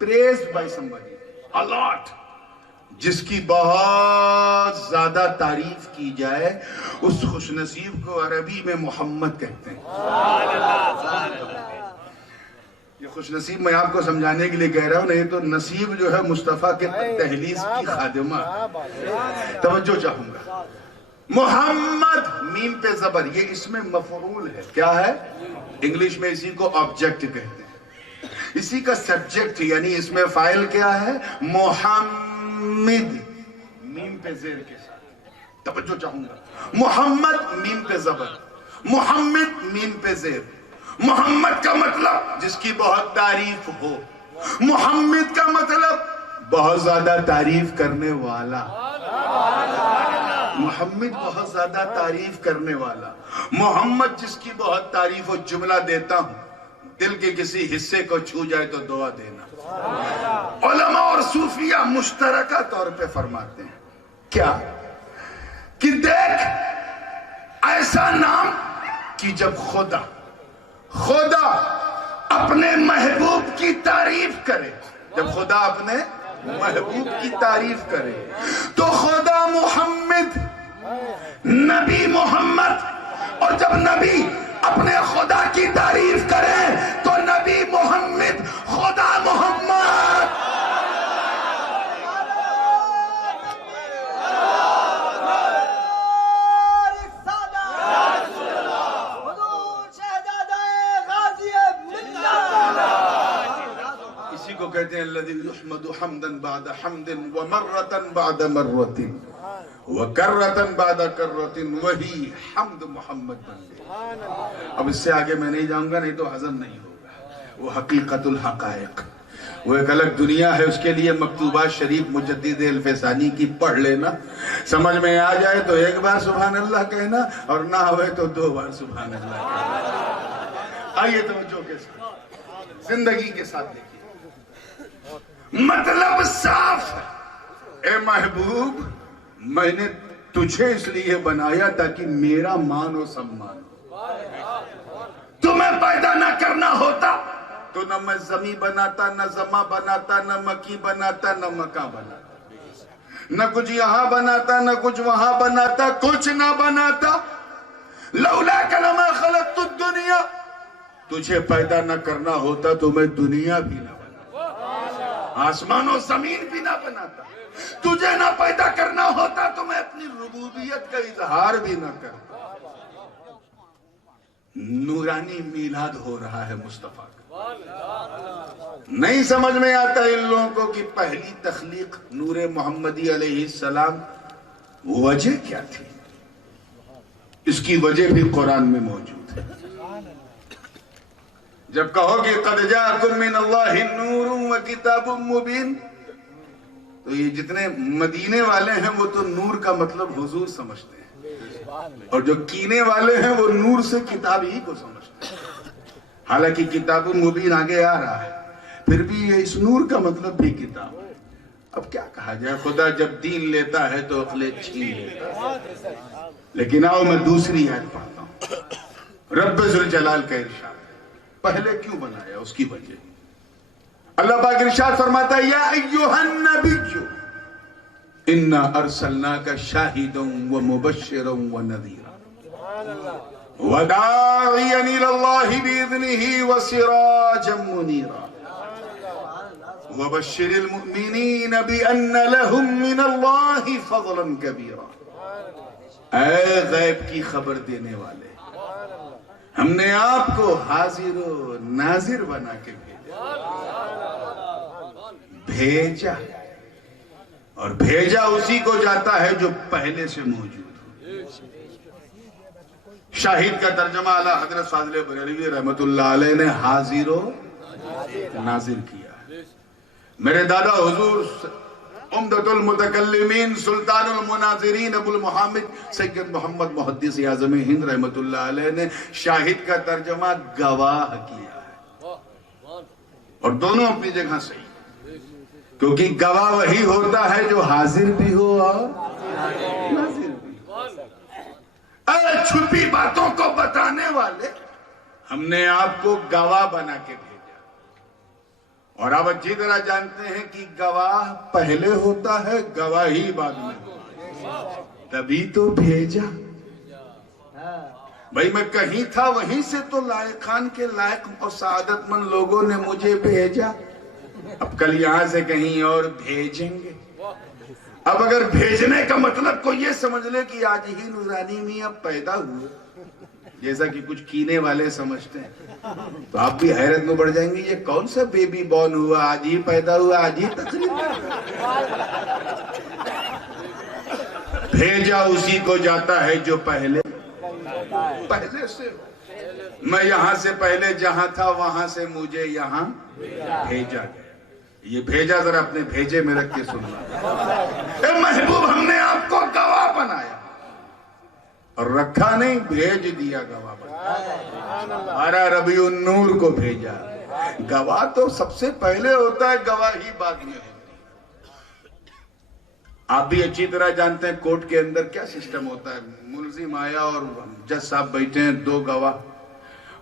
praised by somebody a lot، جس کی بہت زیادہ تعریف کی جائے اس خوش نصیب کو عربی میں محمد کہتے ہیں۔ یہ خوش نصیب میں آپ کو سمجھانے کے لیے کہہ رہا ہوں، نہیں تو نصیب جو ہے مصطفیٰ کے تحلیز کی خادمہ۔ توجہ چاہوں گا، محمد میم پہ زبر، یہ اس میں مفعول ہے، کیا ہے؟ انگلش میں اسی کو آبجیکٹ کہتے ہیں، اسی کا سبجیکٹ، یعنی اس میں فاعل کیا ہے؟ محمد، میم پہ زیر کے ساتھ۔ توجہ چاہوں گا، محمد میم پہ زبر، محمد میم پہ زیر۔ محمد کا مطلب جس کی بہت تعریف ہو، محمد کا مطلب بہت زیادہ تعریف کرنے والا، محمد بہت زیادہ تعریف کرنے والا، محمد جس کی بہت تعریف ہو۔ جملہ دیتا ہوں، دل کے کسی حصے کو چھو جائے تو دعا دینا۔ علماء اور صوفیہ مشترکہ طور پہ فرماتے ہیں کیا کہ دیکھ ایسا نام کہ جب خدا اپنے محبوب کی تعریف کرے، جب خدا اپنے محبوب کی تعریف کرے تو خدا محمد، نبی محمد، اور جب نبی اپنے خدا کی تعریف کرے تو نبی محمد، خدا محمد۔ اسی کو کہتے ہیں الذی یحمد حمدا بعد حمد ومرة بعد مرة وکرة بعد کرة، وہی حمد محمد بن گئے۔ اب اس سے آگے میں نہیں جاؤں گا، نہیں تو ہضم نہیں ہوگا۔ وہ حقیقت الحقائق، وہ ایک الگ دنیا ہے، اس کے لیے مکتوبات شریف مجدد الفسانی کی پڑھ لینا، سمجھ میں آ جائے تو ایک بار سبحان اللہ کہنا، اور نہ ہوئے تو 2 بار سبحان اللہ کہنا۔ آئیے توجہ کے ساتھ زندگی کے ساتھ دیکھیے، مطلب صاف ہے، اے محبوب میں نے تجھے اس لیے بنایا تاکہ میرا مان و سمان ہو۔ تمہیں پیدا نہ کرنا ہوتا تو نہ میں زمیں بناتا، نہ زماں بناتا، نہ مکی بناتا، نہ مکہ بناتا، نہ کچھ یہاں بناتا، نہ کچھ وہاں بناتا، کچھ نہ بناتا۔ لولا ما خلقت الدنیا، تجھے پیدا نہ کرنا ہوتا تو میں دنیا بھی نہ بناتا، آسمان و زمین بھی نہ بناتا۔ تجھے نہ پیدا کرنا ہوتا تو میں اپنی ربوبیت کا اظہار بھی نہ کرتا۔ نورانی میلاد ہو رہا ہے مصطفیٰ کا، نہیں سمجھ میں آتا ان لوگوں کو کہ پہلی تخلیق نور محمدی علیہ السلام وجہ کیا تھی؟ اس کی وجہ بھی قرآن میں موجود ہے۔ جب کہو کہ قد جاءکم من اللہ نور و کتاب مبین، تو یہ جتنے مدینے والے ہیں وہ تو نور کا مطلب حضور سمجھتے ہیں، اور جو کینے والے ہیں وہ نور سے کتاب ہی کو سمجھتے ہیں، حالانکہ کتاب مبین آگے آ رہا ہے، پھر بھی یہ اس نور کا مطلب بھی کتاب ہے۔ اب کیا کہا جائے، خدا جب دین لیتا ہے تو عقلیں چھین لیتا ہے۔ لیکن آؤ میں دوسری آیت پڑھتا ہوں، رب ذوالجلال کا ارشاد ہے، پہلے کیوں بنایا اس کی وجہ۔ اللہ پاک ارشاد فرماتا ہے، یا ایھا النبی انا ارسلناک شاہدا ومبشرا ونذیرا وداعیا الی اللہ باذنہ وسراجا منیرا وبشر المؤمنین بان لهم من اللہ فضلا کبیرا۔ اے غیب کی خبر دینے والے، ہم نے آپ کو حاضر و ناظر بنا کے بھیجا، اور بھیجا اسی کو جاتا ہے جو پہلے سے موجود ہو۔ شاہد کا ترجمہ اعلیٰ حضرت فاضل بریلوی رحمت اللہ علیہ نے حاضر و ناظر کیا ہے۔ میرے دادا حضور عمدۃ المتکلمین سلطان المناظرین ابو المحامد سید محمد محدث اعظم ہند رحمت اللہ علیہ نے شاہد کا ترجمہ گواہ کیا ہے، اور دونوں اپنی جگہ صحیح، کیونکہ گواہ وہی ہوتا ہے جو حاضر بھی ہو اور ناظر بھی ہو۔ اے چھپی باتوں کو بتانے والے، ہم نے آپ کو گواہ بنا کے بھیجا، اور آپ اچھی طرح جانتے ہیں کہ گواہ پہلے ہوتا ہے، گواہی بعد میں ہوتا ہے، تبھی تو بھیجا۔ بھائی میں کہیں تھا، وہیں سے تو لائقان کے لائق اور سعادت مند لوگوں نے مجھے بھیجا، اب کل یہاں سے کہیں اور بھیجیں گے۔ اب اگر بھیجنے کا مطلب کو یہ سمجھ لے کہ آج ہی نورانی میاں پیدا ہوئے، جیسا کہ کچھ کینے والے سمجھتے ہیں، تو آپ بھی حیرت میں پڑ جائیں گے، یہ کون سا بیبی بورن ہوا، آج ہی پیدا ہوا، آج ہی تقریب۔ بھیجا اسی کو جاتا ہے جو پہلے سے، میں یہاں سے پہلے جہاں تھا وہاں سے مجھے یہاں بھیجا گیا۔ یہ بھیجا ذرا اپنے بھیجے میں رکھ کے سننا۔ اے محبوب ہم نے آپ کو گواہ بنایا، اور رکھا نہیں، بھیج دیا گواہ بنایا۔ ہمارا ربیع النور کو بھیجا۔ گواہ تو سب سے پہلے ہوتا ہے، گواہی بعد میں ہوتی ہے۔ آپ بھی اچھی طرح جانتے ہیں کورٹ کے اندر کیا سسٹم ہوتا ہے، ملزم آیا اور جج صاحب بیٹھے ہیں، 2 گواہ،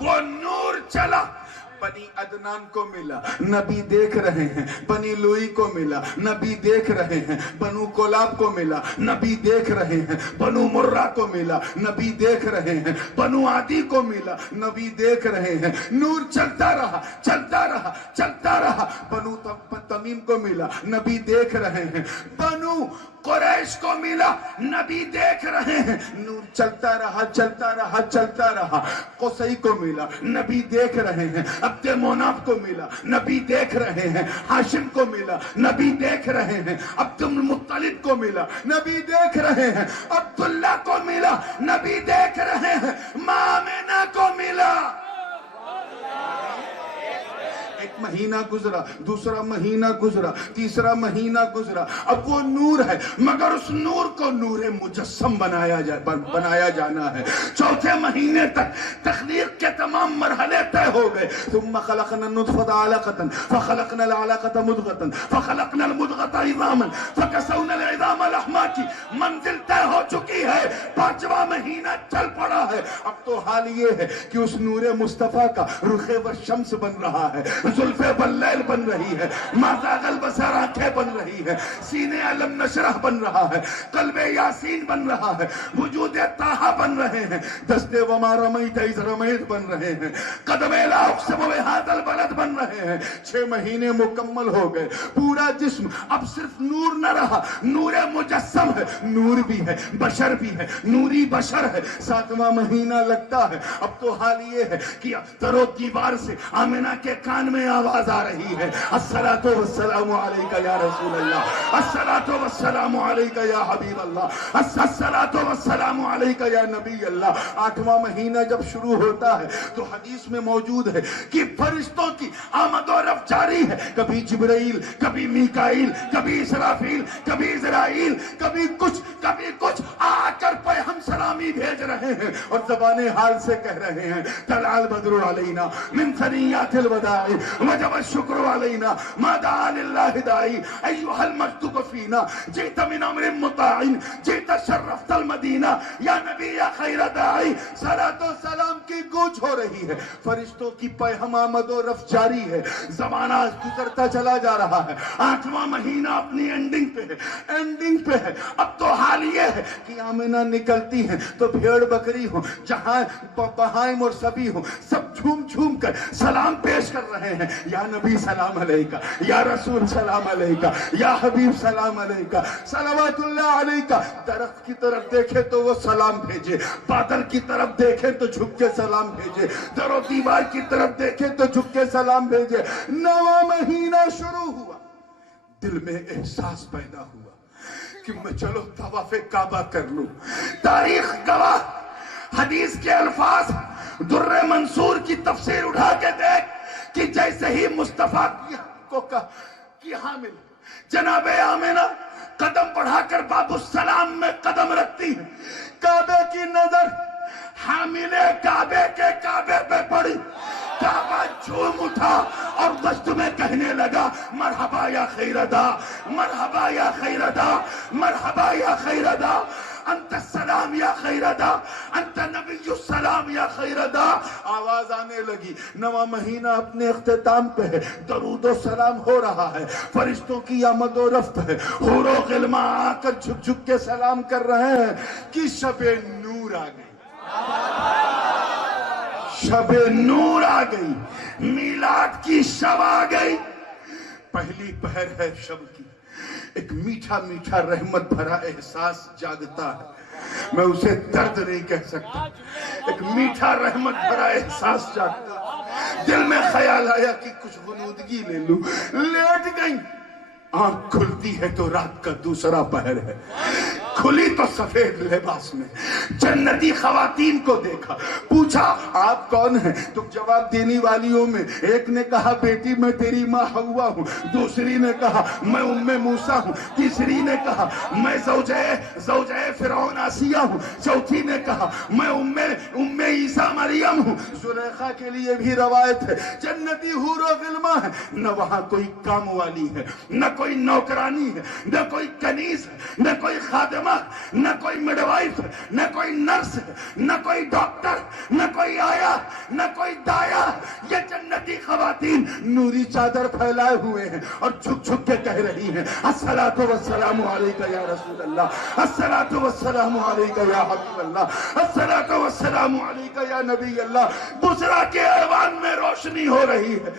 وہ نور چلا، بنی عدنان کو ملا، نبی دیکھ رہے ہیں، بنی لوئی کو ملا، نبی دیکھ رہے ہیں، بنو کلاب کو ملا، نبی دیکھ رہے ہیں، بنو مرہ کو ملا، نبی دیکھ رہے ہیں، بنو عادی کو ملا، نبی دیکھ رہے ہیں، نور چلتا رہا چلتا رہا چلتا رہا، بنو تمیم کو ملا، نبی دیکھ رہے ہیں، بنو قریش کو ملا، نبی دیکھ رہے ہیں، نور چلتا رہا چلتا رہا چلتا رہا، قصی کو ملا، نبی دیکھ رہے ہیں، عبد مناف کو ملا، نبی دیکھ رہے ہیں، ہاشم کو ملا، نبی دیکھ رہے ہیں، عبد المطلب کو ملا، نبی دیکھ رہے ہیں، عبداللہ کو ملا، نبی دیکھ رہے ہیں، آمنہ کو ملا۔ ایک مہینہ گزرا، دوسرا مہینہ گزرا، تیسرا مہینہ گزرا، اب وہ نور ہے، مگر اس نور کو نور مجسم بنایا جانا ہے۔ چوتھے مہینے تک تخلیق کے تمام مرحلے طے ہو گئے۔ ثم خلقنا النطفة علقة فخلقنا العلقة مضغة فخلقنا المضغة عظاما فكسونا العظام لحما کی منزل طے ہو چکی ہے، پانچواں مہینہ چل پڑا ہے۔ اب تو حال یہ ہے کہ اس نور مصطفیٰ کا رخ والشمس بن رہا ہے، زلف باللیل بن رہی ہے، ما زاغ البصر آنکھیں بن رہی ہے، سینے علم نشرح بن رہا ہے، قلب یاسین بن رہا ہے، وجود طٰہٰ بن رہے ہیں، دست وما رمیت اذ رمیت بن رہے ہیں، قدم لا اقسم بہذا البلد بن رہے ہیں۔ 6 مہینے مکمل ہو گئے، پورا جسم اب صرف نور نہ رہا، نور مجسم ہے، نور بھی ہے، بشر بھی ہے، نوری بشر ہے۔ 7واں مہینہ لگتا ہے، اب تو حال یہ ہے کہ در و دیوار سے آمنہ کے کان میں آواز آ رہی ہے، الصلاۃ والسلام علیک یا رسول اللہ، الصلاۃ والسلام علیک یا حبیب اللہ، الصلاۃ والسلام علیک یا نبی اللہ۔ 8واں مہینہ جب شروع ہوتا ہے تو حدیث میں موجود ہے کہ فرشتوں کی آمد و رفت جاری ہے، کبھی جبرائیل، کبھی میکائیل، کبھی اسرافیل، کبھی اسرائیل، کبھی کچھ آ کر پہ ہم سلامی بھیج رہے ہیں اور زبان حال سے کہہ رہے ہیں، طلع البدر علینا من ثنیات الوداع وجب الشکر علینا ما دعا للہ داعی ایہا المجد فینا جئت من امر مطاع جئت شرفت المدینہ یا نبی یا خیر داعی۔ صلاۃ و سلام کی گونج ہو رہی ہے، فرشتوں کی پیہم آمد و رفت جاری ہے، زمانہ گزرتا چلا جا رہا ہے۔ 8واں مہینہ اپنی اینڈنگ پہ ہے۔ اب تو حال یہ ہے کہ آمنہ نکلتی ہیں تو بھیڑ بکری ہوں، جہاں بہائم اور سبھی ہوں، سب جھوم کر سلام پیش کر رہے ہیں، یا نبی سلام علیکہ، یا رسول سلام علیکہ، یا حبیب سلام علیکہ، صلوات اللہ علیکہ۔ درخت کی طرف دیکھے تو وہ سلام بھیجے، بادل کی طرف دیکھے تو جھک کے سلام بھیجے، در و دیوار کی طرف دیکھے تو جھک کے سلام بھیجے۔ 9واں مہینہ شروع ہوا، دل میں احساس پیدا ہوا کہ میں چلو طواف کعبہ کر لوں۔ تاریخ گواہ، حدیث کے الفاظ، در منصور کی تفسیر اٹھا کے دیکھ کہ جیسے ہی مصطفیٰ کی حامل جناب آمنہ قدم بڑھا کر باب السلام میں قدم رکھتی ہے، کعبے کی نظر حامل کعبے کے کعبے پہ پڑی، کعبہ جھوم اٹھا اور دشت میں کہنے لگا، مرحبا یا خیردا، مرحبا یا خیردا، مرحبا یا خیردا، انت السلام یا خیردا، انت نبی السلام یا خیردا۔ آواز آنے لگی۔ 9واں مہینہ اپنے اختتام پہ ہے، درود و سلام ہو رہا ہے، فرشتوں کی آمد و رفت ہے، حور و غلماں آ کر جھک کے سلام کر رہے ہیں کہ شب نور آ گئی، شب نور آ گئی، میلاد کی شب آ گئی۔ پہلی پہر ہے شب کی، ایک میٹھا میٹھا رحمت بھرا احساس جاگتا ہے، میں اسے درد نہیں کہہ سکتا، ایک میٹھا رحمت بھرا احساس جاگتا ہے۔ دل میں خیال آیا کہ کچھ غنودگی لے لوں، لیٹ گئی، آنکھ کھلتی ہے تو رات کا دوسرا پہر ہے، کھلی تو سفید لباس میں جنتی خواتین کو دیکھا، پوچھا آپ کون ہیں؟ تو جواب دینے والیوں میں ایک نے کہا بیٹی میں تیری ماں حوا ہوں، دوسری نے کہا میں ام موسیٰ ہوں، تیسری نے کہا میں زوجہ فرعون آسیہ ہوں، چوتھی نے کہا میں ام عیسیٰ مریم ہوں۔ زلیخا کے لیے بھی روایت ہے جنتی حور و غلماں ہے، نہ وہاں کوئی کام والی ہے، نہ کوئی نوکرانی ہے، نہ کوئی کنیز ہے، نہ کوئی خادمہ محترمہ، نہ کوئی مڈوائف، نہ کوئی نرس، نہ کوئی ڈاکٹر، نہ کوئی آیا، نہ کوئی دایا، یہ جنتی خواتین نوری چادر پھیلائے ہوئے ہیں اور جھک جھک کے کہہ رہی ہیں الصلاۃ والسلام علیک یا رسول اللہ، الصلاۃ والسلام علیک یا حبیب اللہ، الصلاۃ والسلام علیک یا نبی اللہ۔ بصرا کے ایوان میں روشنی ہو رہی ہے،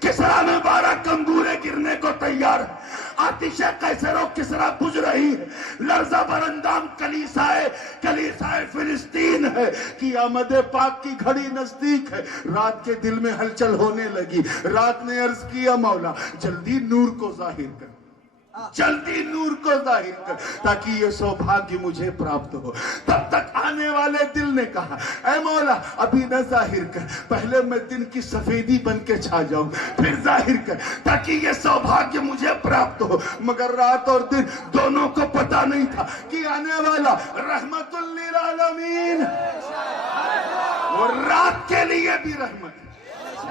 کسرا میں 12 کنگورے گرنے کو تیار ہے، آتش قیصر و کسرا بجھ رہی ہے، لرزہ برندام کلیسائے فلسطین ہے، قیامت پاک کی گھڑی نزدیک ہے۔ رات کے دل میں ہلچل ہونے لگی، رات نے عرض کیا مولا جلدی نور کو ظاہر کر، جلدی نور کو ظاہر کر تاکہ یہ سوبھاگیہ مجھے پراپت ہو۔ تب تک آنے والے دل نے کہا اے مولا ابھی نہ ظاہر کر، پہلے میں دن کی سفیدی بن کے چھا جاؤں، پھر ظاہر کر تاکہ یہ سوبھاگیہ مجھے پراپت ہو۔ مگر رات اور دن دونوں کو پتہ نہیں تھا کہ آنے والا رحمت للعالمین، وہ رات کے لیے بھی رحمت،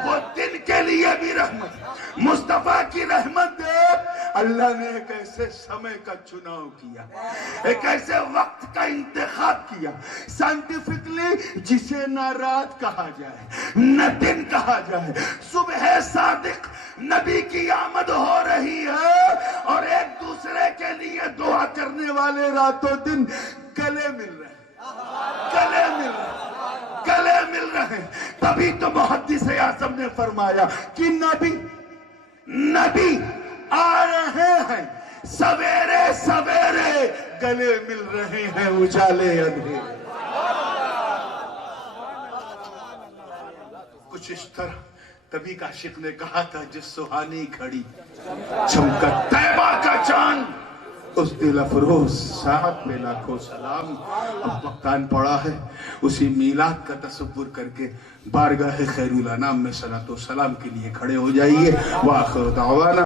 وہ دن کے لیے بھی رحمت، مصطفیٰ کی رحمت دے۔ اللہ نے ایک ایسے سمے کا چناؤ کیا، ایک ایسے وقت کا انتخاب کیا سائنٹیفکلی، جسے نہ رات کہا جائے نہ دن کہا جائے۔ صبح صادق نبی کی آمد ہو رہی ہے اور ایک دوسرے کے لیے دعا کرنے والے راتوں دن گلے مل رہے ہیں، گلے مل رہے ہیں، گلے مل رہے ہیں۔ تبھی تو محدث اعظم نے فرمایا کہ نبی آ رہے ہیں، سویرے سویرے گلے مل رہے ہیں اجالے اندھیرے۔ کچھ اس طرح تبھی عاشق نے کہا تھا جس سہانی گھڑی چمکا طیبہ کا چاند، اس دل افروز ساعت پہ لاکھوں سلام۔ اب وقتان پڑا ہے اسی میلاد کا تصور کر کے بارگاہ خیر الانام میں صلاۃ و سلام کے لیے کھڑے ہو جائیے۔ وآخر دعوانا